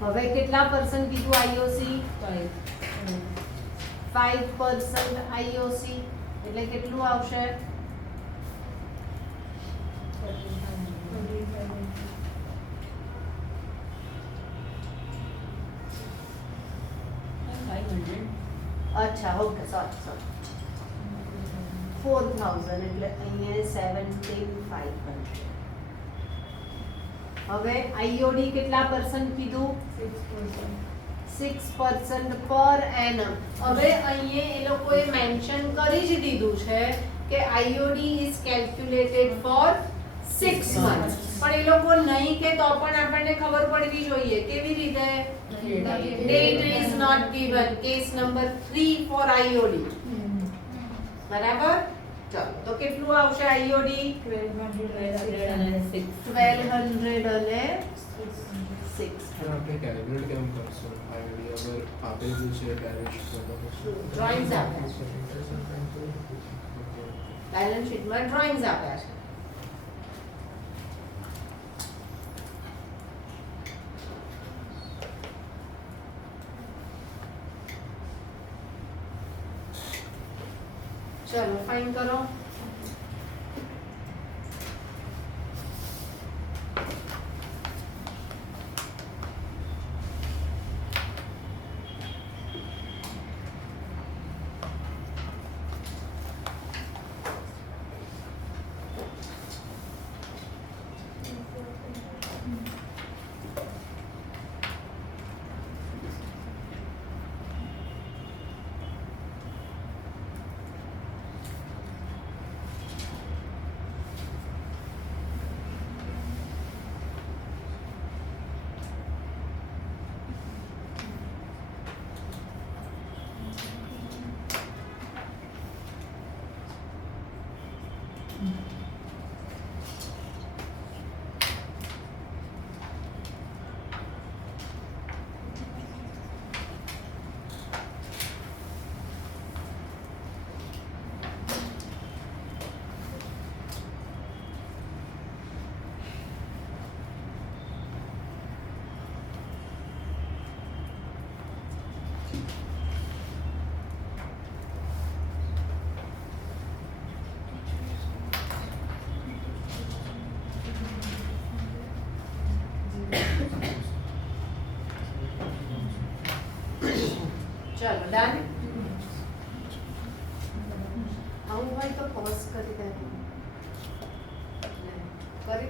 હવે કેટલા પરસન્ટ કીધું IOC? 5% IOC. એટલે કેટલું આવશે? 500. અચ્છા, ઓકે, સોરી. 4,000 એટલે અહીંયા 17,500. હવે IOD કેટલા પરસન્ટ કીધું? 6% પર એનમ. હવે અહીંયા એ લોકોએ મેન્શન કરી જ દીધું છે કે IOD is calculated for 6 months. પણ એ લોકો નહીં કે તો પણ આપણને ખબર પડવી જોઈએ. કેવી રીતે? Date is not given. Case number 3 for IOD. બરાબર? ચલો, તો કેટલું આવશે IOD? 1,200 અને 6. 1,200 અને 6. આપણે કેલ્ક્યુલેટ કેમ કરશું? આઈડી અગર આપેલું છે બેલેન્સ શીટ ડ્રોઈંગ્સ આપ્યા છે. બેલેન્સ શીટમાં ડ્રોઈંગ્સ આપ્યા છે. ચલો, ફાઇન કરો.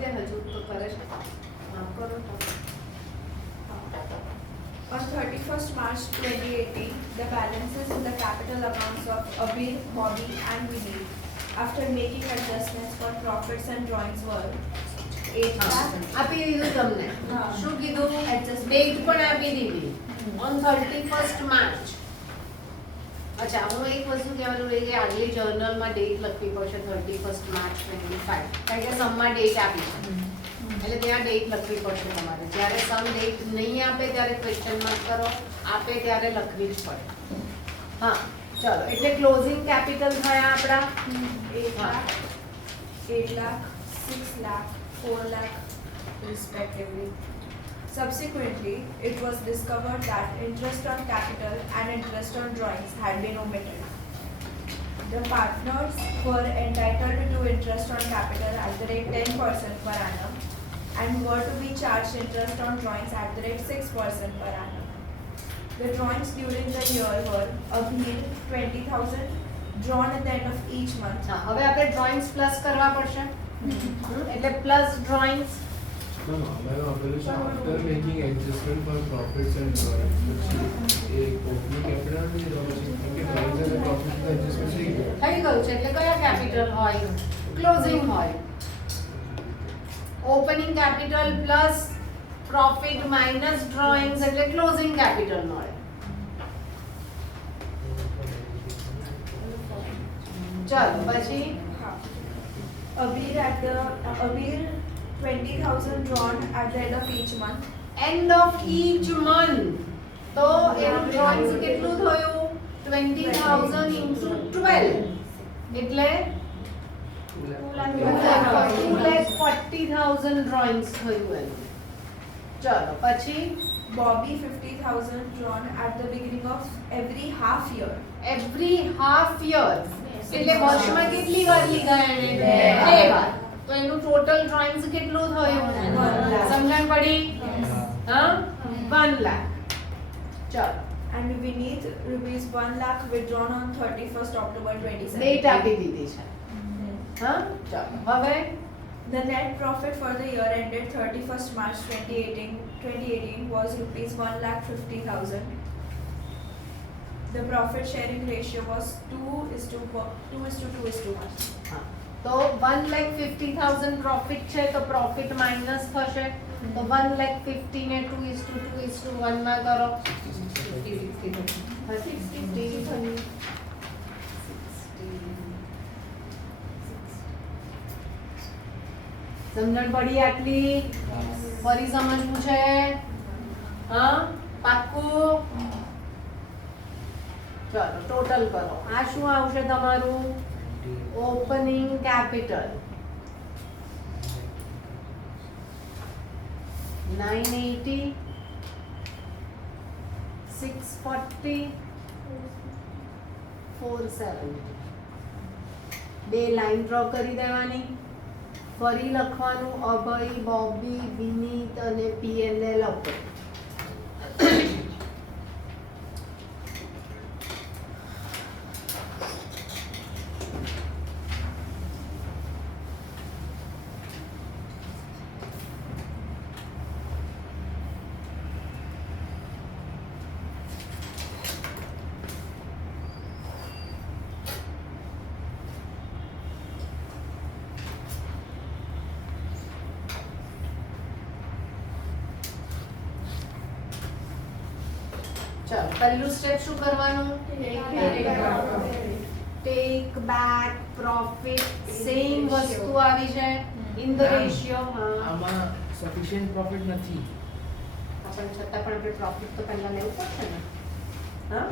દે હજુ તો કરે છે હા કરો તો On 31st March 2018, the balances in the capital accounts of Abir, Bobby and Vinny, after making adjustments for profits and drawings were 8 lakh. આપી દીધું તમને હા. શું કીધું ડેટ પણ આપી દીધી ઓન 31st માર્ચ અચ્છા હું એક વસ્તુ કહેવાનું રહી ગઈ આગલી જર્નલમાં ડેટ લખવી પડશે 31st માર્ચ 25 કારણ કે સમમાં ડેટ આપી છે એટલે ત્યાં ડેટ લખવી પડશે તમારે જ્યારે સમ ડેટ નહીં આપે ત્યારે ક્વેશ્ચન માર્ક કરો આપે ત્યારે લખવી જ પડે હા ચલો એટલે ક્લોઝિંગ કેપિટલ થયા આપણા 8 lakh, 8 lakh, 6 lakh, 4 lakh respectively. Subsequently, it was discovered that interest on capital and interest on drawings had been omitted. The partners were entitled to interest on capital at the rate 10% per annum and were to be charged interest on drawings at the rate 6% per annum. The drawings during the year were Abhir 20,000 drawn at the end of each month. હા હવે આપણે drawings plus કરવા પડશે એટલે plus drawings No, અમારું આપેલું છે after making adjustment for profits and drawings. પછી એક opening capital અને પછી કેમ કે drawings અને profits નું adjustment થઈ ગયું. થઈ ગયું છે એટલે કયા કેપિટલ હોય ક્લોઝિંગ હોય opening capital plus profit minus drawings એટલે ક્લોઝિંગ કેપિટલ મળે ચાલો પછી Abhir 20,000 drawn at the end of each month. End of each month તો એનું ડ્રોઈંગ્સ કેટલું થયું 20,000 into 12 એટલે 2,40,000 ડ્રોઈંગ્સ થયું એનું ચલો પછી Bobby 50,000 drawn at the beginning of every half year. Every half year એટલે વર્ષમાં કેટલી વાર લીધા એને બે વાર તો એનું ટોટલ ડ્રોઈંગ્સ કેટલું થયું 1 lakh. સમજણ પડી હા 1 લાખ ચલો And beneath rupees 1 lakh withdrawn on 31st October 2017. Date આપી દીધી છે હા ચલો હવે The net profit for the year ended 31st March 2018 was rupees 1,50,000. The profit sharing ratio was 2:1. હા તો 1,50,000 પ્રોફિટ છે તો પ્રોફિટ માઇનસ થશે તો 1,50,000 ને 2:1 માં કરો 60. સમજણ પડી આટલી ફરી સમજવું છે હા પાક્કું ચલો ટોટલ કરો આ શું આવશે તમારું ઓપનિંગ કેપિટલ 980 640 470 બે લાઈન ડ્રો કરી દેવાની ફરી લખવાનું અભય બોબી વિનીત અને પીએનએલ લખો ચલો પહેલું સ્ટેપ શું કરવાનું ટેક બેક પ્રોફિટ સેમ વસ્તુ આવી છે ઇન ધ રેશિયો હા આમાં સફિશિયન્ટ પ્રોફિટ નથી પણ છતાં પણ આપણે પ્રોફિટ તો પહેલા લેવું પડશે ને હા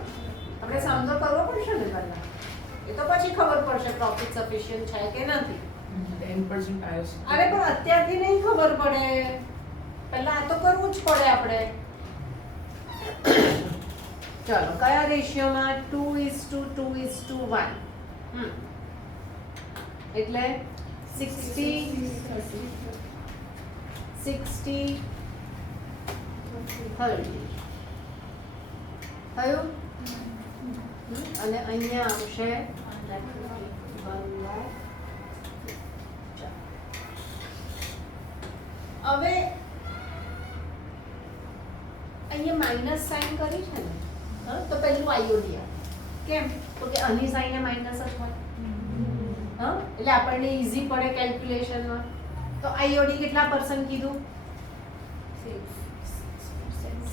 આપણે સમજો કરવો પડશે ને પહેલા એ તો પછી ખબર પડશે પ્રોફિટ સફિશિયન્ટ છે કે નથી 10% આવ્યો છે અરે પણ અત્યારથી નહીં ખબર પડે પહેલા આ તો કરવું જ પડે આપણે ચલો કયા રેશિયોમાં 2:2:1 એટલે 60 30 થયું અને અહીંયા આવશે 1 લાખ હવે અહીંયા માઇનસ સાઇન કરી છે ને, હા, તો પહેલું આઈઓડી આવે. કેમ? તો કે આની સાઇન માઇનસ જ હોય, હા, એટલે આપણને ઈઝી પડે કેલ્ક્યુલેશનમાં. તો આઈઓડી કેટલા પર્સન્ટ કીધું?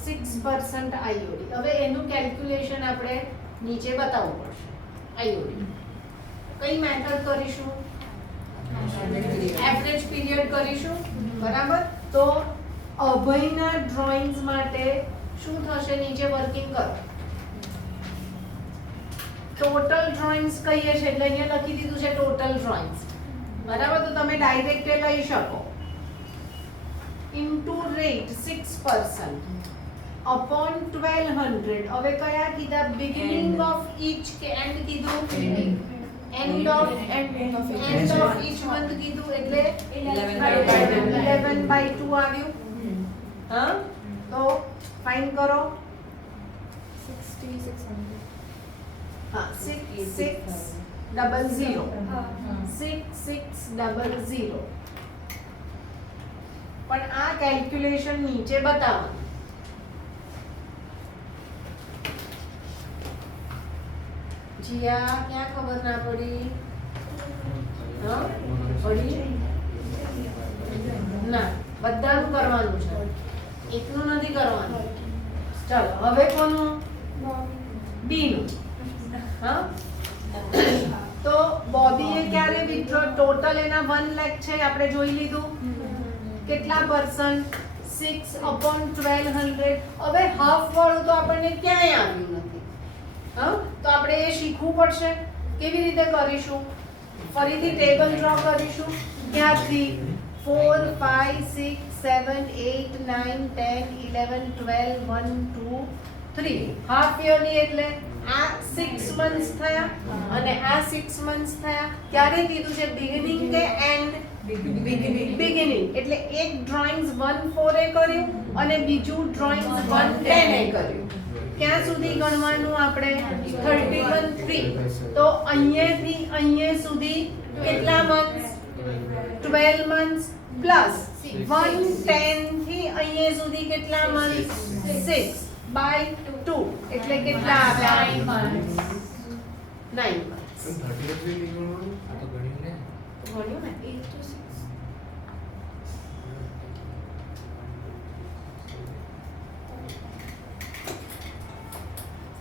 6% આઈઓડી. હવે એનું કેલ્ક્યુલેશન આપણે નીચે બતાવવું પડશે. આઈઓડી કઈ મેથડ કરીશું? એવરેજ પીરિયડ કરીશું, બરાબર? તો અભયના ડ્રોઈંગ્સ માટે શું થશે? નીચે વર્કિંગ કરો. ટોટલ ડ્રોઈંગ્સ કહીએ છે એટલે અહીંયા લખી દીધું છે ટોટલ ડ્રોઈંગ્સ, બરાબર? તો તમે ડાયરેક્ટ એ લઈ શકો. Into rate 6% upon 1200. હવે કયા કીધા? બિગિનિંગ ઓફ ઈચ કે એન્ડ કીધું? એન્ડ ઓફ ઈચ મંથ કીધું એટલે 11/2 આવ્યું. હા, તો ફાઇન કરો. 6600. હા, 6600. 6600. પણ આ કેલ્ક્યુલેશન નીચે બતાવવાનું. જીયા ક્યાં ખબર ના પડી? હા, પડી? ના, બધાનું કરવાનું છે, એકનું નથી કરવાનું. ચાલો હવે કોનું? બી નું. હા, તો બોબીએ ક્યારે વિથડ્રો? ટોટલ એના 1 લાખ છે, આપણે જોઈ લીધું. કેટલા પર્સન્ટ? 6/1200. હવે હાફ વાળું તો આપણને ક્યાંય આવ્યું નથી, હા, તો આપણે એ શીખવું પડશે. કેવી રીતે કરીશું? ફરીથી ટેબલ ડ્રો કરીશું. ક્યાંથી? 4 5 6 7 8 9 10 11 12 1 2 3. હાફ યરલી એટલે આ 6 મંથ્સ થયા અને આ 6 મંથ્સ થયા. ક્યારે કીધું છે? બિગિનિંગ કે એન્ડ? બિગિનિંગ. એટલે એક ડ્રોઈંગ્સ 1/4 એ કર્યું અને બીજું ડ્રોઈંગ્સ 1/10 એ કર્યું. ક્યાં સુધી ગણવાનું આપણે? 31/3. તો અહીંયાથી અહીંયા સુધી કેટલા મંથ્સ? 12 મંથ્સ પ્લસ 1/10 થી અહીંયા સુધી કેટલા મંથ્સ? 6/2 એટલે કેટલા આવ્યા? 9 મંથ્સ. 30 નહીં ગણવાનું? આ તો ગણ્યું ને. ગણ્યું ને? 8 to 6.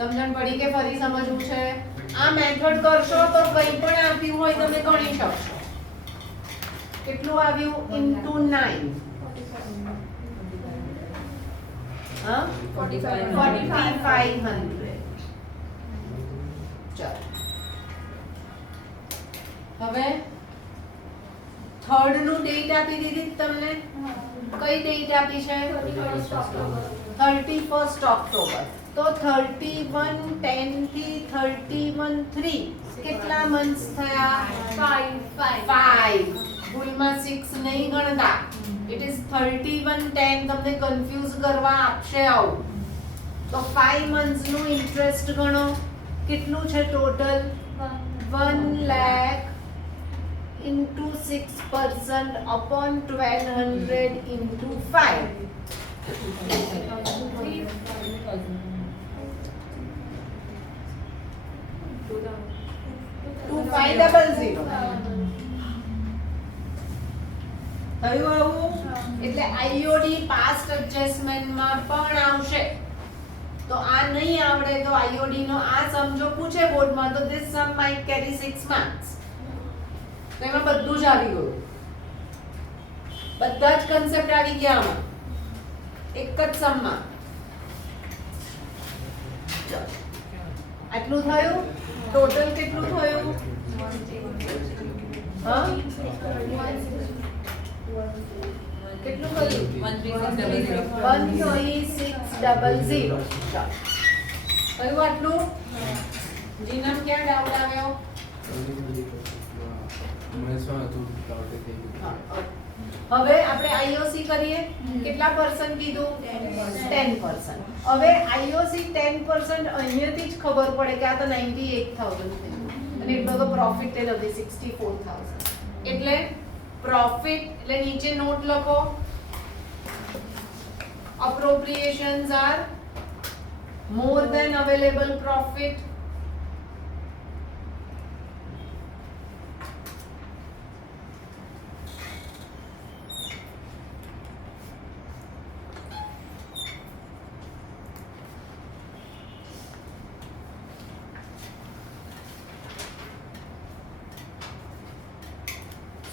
સમજણ પડી કે ફરી સમજવું છે? આ મેથડ કરશો તો કંઈ પણ આપ્યું હોય તમે ગણી શકશો. કેટલું આવ્યું? ઇન્ટુ 9. હા, 4500. ચાલો હવે થર્ડ નું ડેટ આપી દીધી તમને. કઈ ડેટ આપી છે? 31st October. તો 31/10 થી 31/3 કેટલા મંથ્સ થયા? 5. ભૂલમાં 6 નહીં ગણતા. It is 31/10. તમને કન્ફ્યુઝ કરવા આપશે આવું. તો 5 મંથ્સ નું ઇન્ટરેસ્ટ ગણો. કેટલું છે total? 1 lakh into 6% upon 1200 into 5. 2500. થયું આવું? એટલે આઈઓડી પાસ્ટ એડજસ્ટમેન્ટમાં પણ આવશે. તો આ નહીં આવડે તો આઈઓડી નો આ સમજો પૂછે બોર્ડમાં તો this sum might carry 6 marks. તો એમાં બધું જ આવી ગયું. બધા જ કન્સેપ્ટ આવી ગયા આમાં એક જ સમમાં. આટલું થયું. ટોટલ કેટલું થયું? હા, કેટલું કર્યું? 13600. કયું આટલું? જીનમ ક્યાં ડાઉટ આવ્યો? હવે આપણે આઈઓસી કરીએ. કેટલા પર્સન્ટ કીધું? 10%. હવે આઈઓસી 10% અહીંયાથી જ ખબર પડે કે આ તો 98,000 થયું અને એટલો તો પ્રોફિટ એ નથી 64,000. એટલે પ્રોફિટ એટલે નીચે નોટ લખો. appropriations are more than available profit.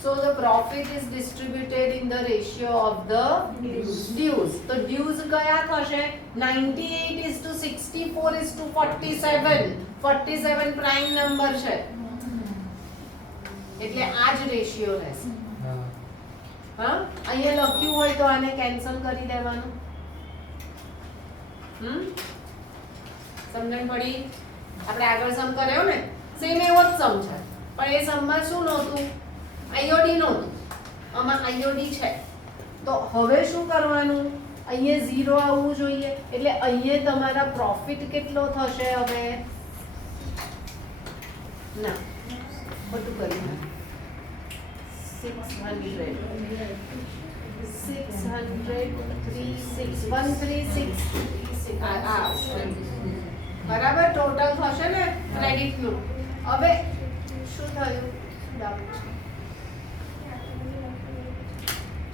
So the profit is distributed in the ratio of the dues. તો dues કયા થશે? 98:64:47. 47 પ્રાઇમ નંબર છે. એટલે આ જ રેશિયો રહેશે. હા, અહીંયા લખ્યું હોય તો આને કેન્સલ કરી દેવાનું. સમજણ પડી? આપણે આગળ સમ કર્યો ને, સેમ એવો જ સમ છે, પણ એ સમમાં શું નહોતું? આઈઓડી નહોતું. આમાં આઈઓડી છે. તો હવે શું કરવાનું? અહીંયા 0 આવવું જોઈએ. એટલે અહીંયા તમારા પ્રોફિટ કેટલો થશે હવે? ના, બધું કર્યું. 136 બરાબર ટોટલ થશે ને ક્રેડિટ નું. હવે શું થયું? ડાઉટ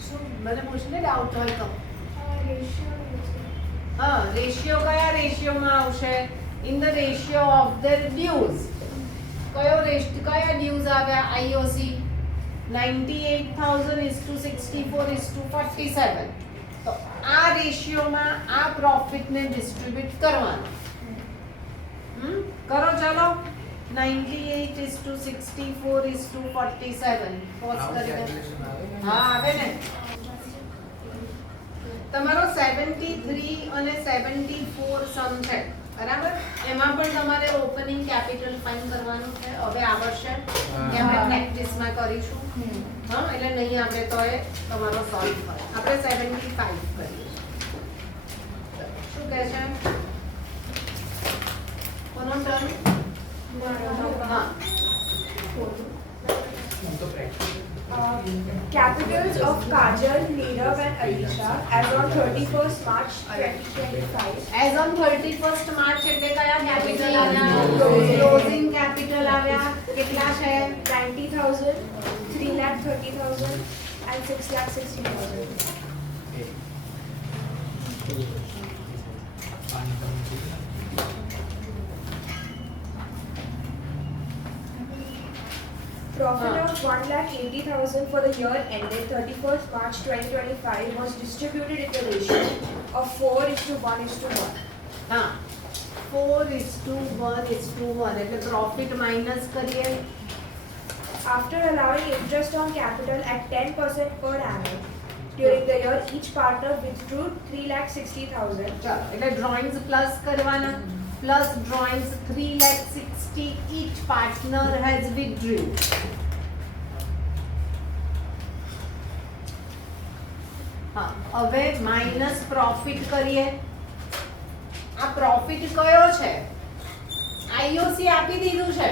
શું? મને પૂછને ડાઉટ હોય તો. હા, રેશિયો કયા રેશિયોમાં આવશે? In the ratio of the dues. કયા ડ્યુઝ આવ્યા? આઈઓસી 98,000:64:47. તો આ રેશિયોમાં આ પ્રોફિટને ડિસ્ટ્રીબ્યુટ કરવાનો. કરો ચાલો. 98:64:47 પોઝ કરી દો. હા, આવે ને. તમારો 73 અને 74 સમ છે, બરાબર? એમાં પણ તમારે ઓપનિંગ કેપિટલ ફાઇન્ડ કરવાનું છે. હવે આવડશે કે આપણે પ્રેક્ટિસમાં કરીશું. હા, એટલે નહીં આપણે તો એ તમારો સોલ્વ થાય. આપણે 75 કરીએ. શું કહે છે? કોનો ટર્ન? હા. Capitals of Kajal, Nirav and Alisha as on 31st March 2025. As on 31st March એટલે કયા કેપિટલ આવ્યા? ક્લોઝિંગ કેપિટલ આવ્યા. કેટલા છે? 90,000, 3,30,000 and 6,60,000. Profit of 1,80,000 for the year ended 31st March 2025 was distributed in the ratio of 4:1:1. હા, 4:1:1 એટલે profit minus કરીએ. After allowing interest on capital at 10% per annum during the year, each partner withdrew 3,60,000. ચાલો, એટલે drawings plus કરવાના. Plus drawings 3,60,000 each partner has withdrew. હા, હવે minus profit કરીએ. આ પ્રોફિટ કયો છે? આઈઓસી આપી દીધું છે,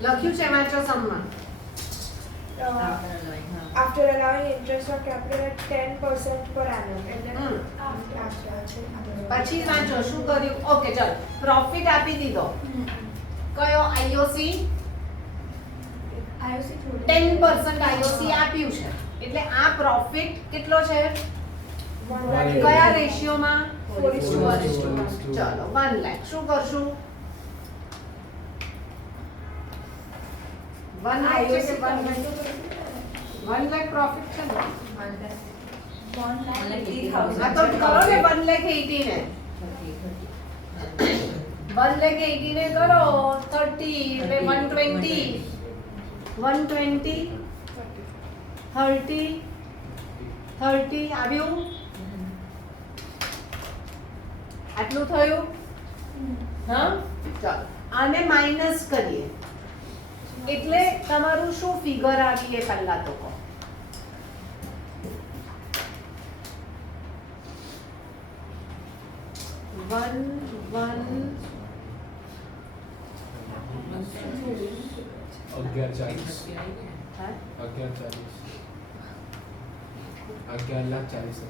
લખ્યું છે વાંચો સમમાં. After allowing interest on capital at 10% per annum. પછી વાંચો શું કર્યું? ઓકે, ચાલો. પ્રોફિટ આપી દીધો. કયો આઈઓસી? 10% આઈઓસી આપ્યું છે. એટલે આ પ્રોફિટ કેટલો છે? કયા રેશિયોમાં? 4:1. ચાલો, 1 લાખ. શું કરશું? 1 લાખ છે કે 1 લાખ પ્રોફિટ છે ને? 1,80,000. આ તો કરો ને 1,80,000 ને. 1,80,000 ને કરો 30 એટલે 120 120 30 આવ્યું. આટલું થયું. હા, ચાલો આને માઈનસ કરીએ એટલે તમારું શું ફિગર આવી એ પહેલા તો કહો. One one 11,40,000. હા 11,40,000. 11,40,000.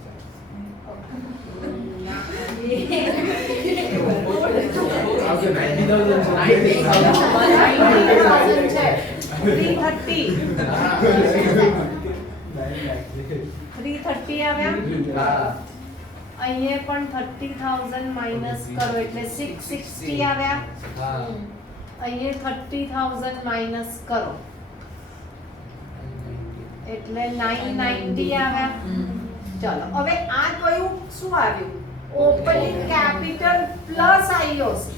Okay, 90,000. 90,000 છે 330 આવ્યા અહીંયા પણ 30,000 માઇનસ કરો એટલે 660 આવ્યા અહીંયા 30,000 માઇનસ કરો એટલે 990 આવ્યા ચલો હવે આ કયું શું આવ્યું ઓપનિંગ કેપિટલ પ્લસ આઈઓસી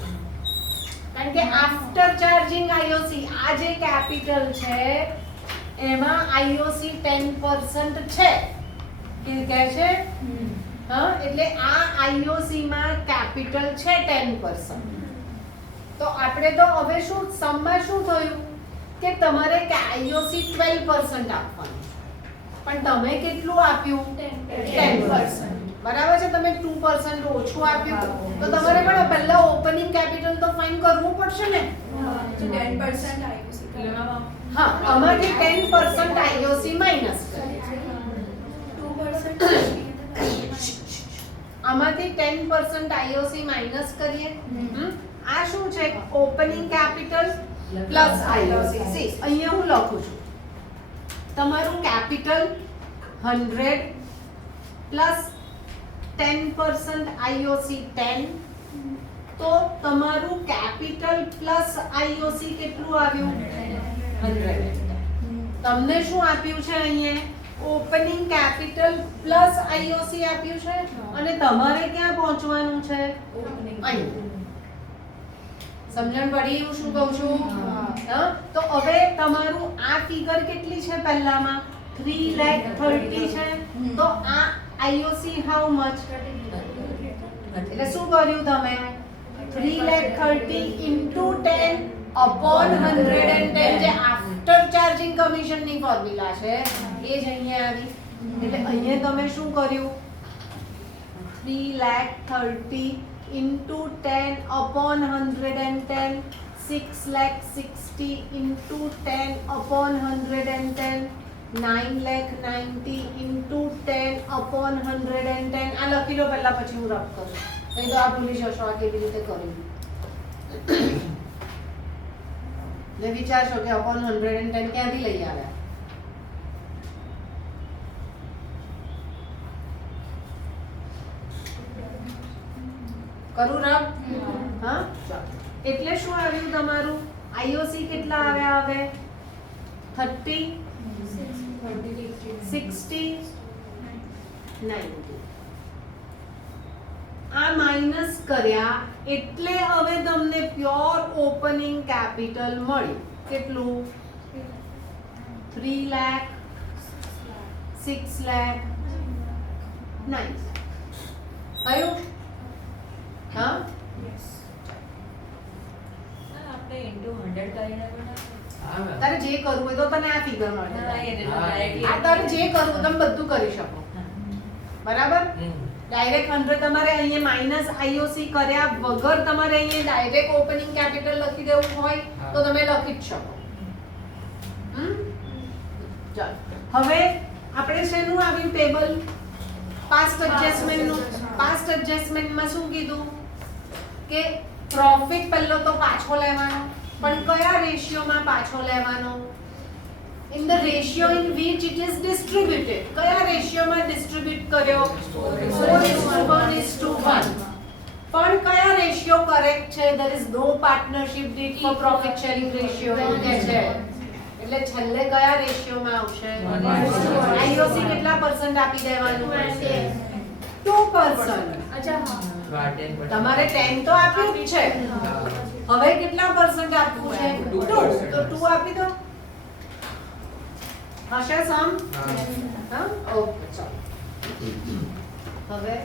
કારણ કે આફ્ટર ચાર્જિંગ આઈઓસી આ જે કેપિટલ છે એમાં આઈઓસી 10% છે કે છે હા એટલે આ આઈઓસી માં કેપિટલ છે 10%. તો આપણે તો હવે શું સમમાં શું થયું કે તમારે આઈઓસી 12% આપવાનું પણ તમે કેટલું આપ્યું 10%. બરાબર છે તમે 2% ઓછું આપ્યું તો તમારે પણ પહેલા ઓપનિંગ કેપિટલ તો ફાઇન કરવું પડશે ને 10% આઈઓસી હા આમાંથી 10% આઈઓસી માઈનસ કરીએ 2% આમાંથી 10% આઈઓસી માઈનસ કરીએ આ શું છે opening capital plus IOC C અહીંયા હું લખું છું તમારું કેપિટલ 100 પ્લસ 10% આઈઓસી 10 તો તમારું કેપિટલ પ્લસ આઈઓસી કેટલું આવ્યું 100. તમને શું આપ્યું છે અહીંયા ઓપનિંગ કેપિટલ પ્લસ આઈઓસી આપ્યું છે અને તમારે ક્યાં પહોંચવાનું છે અહીં સમજણ પડી હું શું કહું છું હા તો હવે તમારું આ ફિગર કેટલી છે પહેલામાં 3,30,000 છે તો આ આઈઓસી હાઉ મચ એટલે શું કર્યું તમે 3,30,000 into 10 upon 110 જે આફ્ટર ચાર્જિંગ કમિશન ની ફોર્મ્યુલા છે એ જ અહીંયા આવી એટલે અહીંયા તમે શું કર્યું 3,30,000 into 10 upon 110 6,60,000 into 10 upon 110 9,90,000 into 10 upon 110 આ લખી લો પહેલા પછી હું રફ કરું નહીં તો આ ભૂલી જશો આ કેવી રીતે કર્યું ને વિચારશો કે upon 110 ક્યાંથી લઈ આવ્યા કરું રફ હા એટલે શું આવ્યું તમારું આઈઓસી કેટલા આવ્યા હવે 30 60 90 આ માઈનસ કર્યા એટલે હવે તમને પ્યોર ઓપનિંગ કેપિટલ મળ્યું કેટલું 3 લાખ 6 લાખ 9 થયું હા આપણે into 100 કરીને બનાવો તારે જે કરવું હોય તો તને આ ફિગર મળે હા, એ રીતે directly. આ તારે જે કરવું તમે બધું કરી શકો બરાબર ડાયરેક્ટ 100 તમારે અહીંયા માઈનસ આઈઓસી કર્યા વગર તમારે અહીંયા ડાયરેક્ટ ઓપનિંગ કેપિટલ લખી દેવું હોય તો તમે લખી જ શકો ચાલો હવે આપણે શેનું આવ્યું ટેબલ પાસ્ટ એડજસ્ટમેન્ટ નું પાસ્ટ એડજસ્ટમેન્ટ માં શું કીધું કે પ્રોફિટ પહેલો તો પાછો લેવાનો પણ કયા રેશિયોમાં પાછો લેવાનો in the ratio in which it is distributed કયા રેશિયોમાં ડિસ્ટ્રીબ્યુટ કર્યો 4:1:1 પણ કયા રેશિયો કરેક્ટ છે there is no partnership deed for profit sharing ratio એવું કહે છે એટલે છેલ્લે કયા રેશિયોમાં આવશે આઈઓસી કેટલા % આપી દેવાનું 2%. અચ્છા હા તમારે 10 તો આપ્યું જ છે હવે કેટલા % આપવું છે 2 તો 2 આપી દો હશે સમ હા ઓકે ચાલો હવે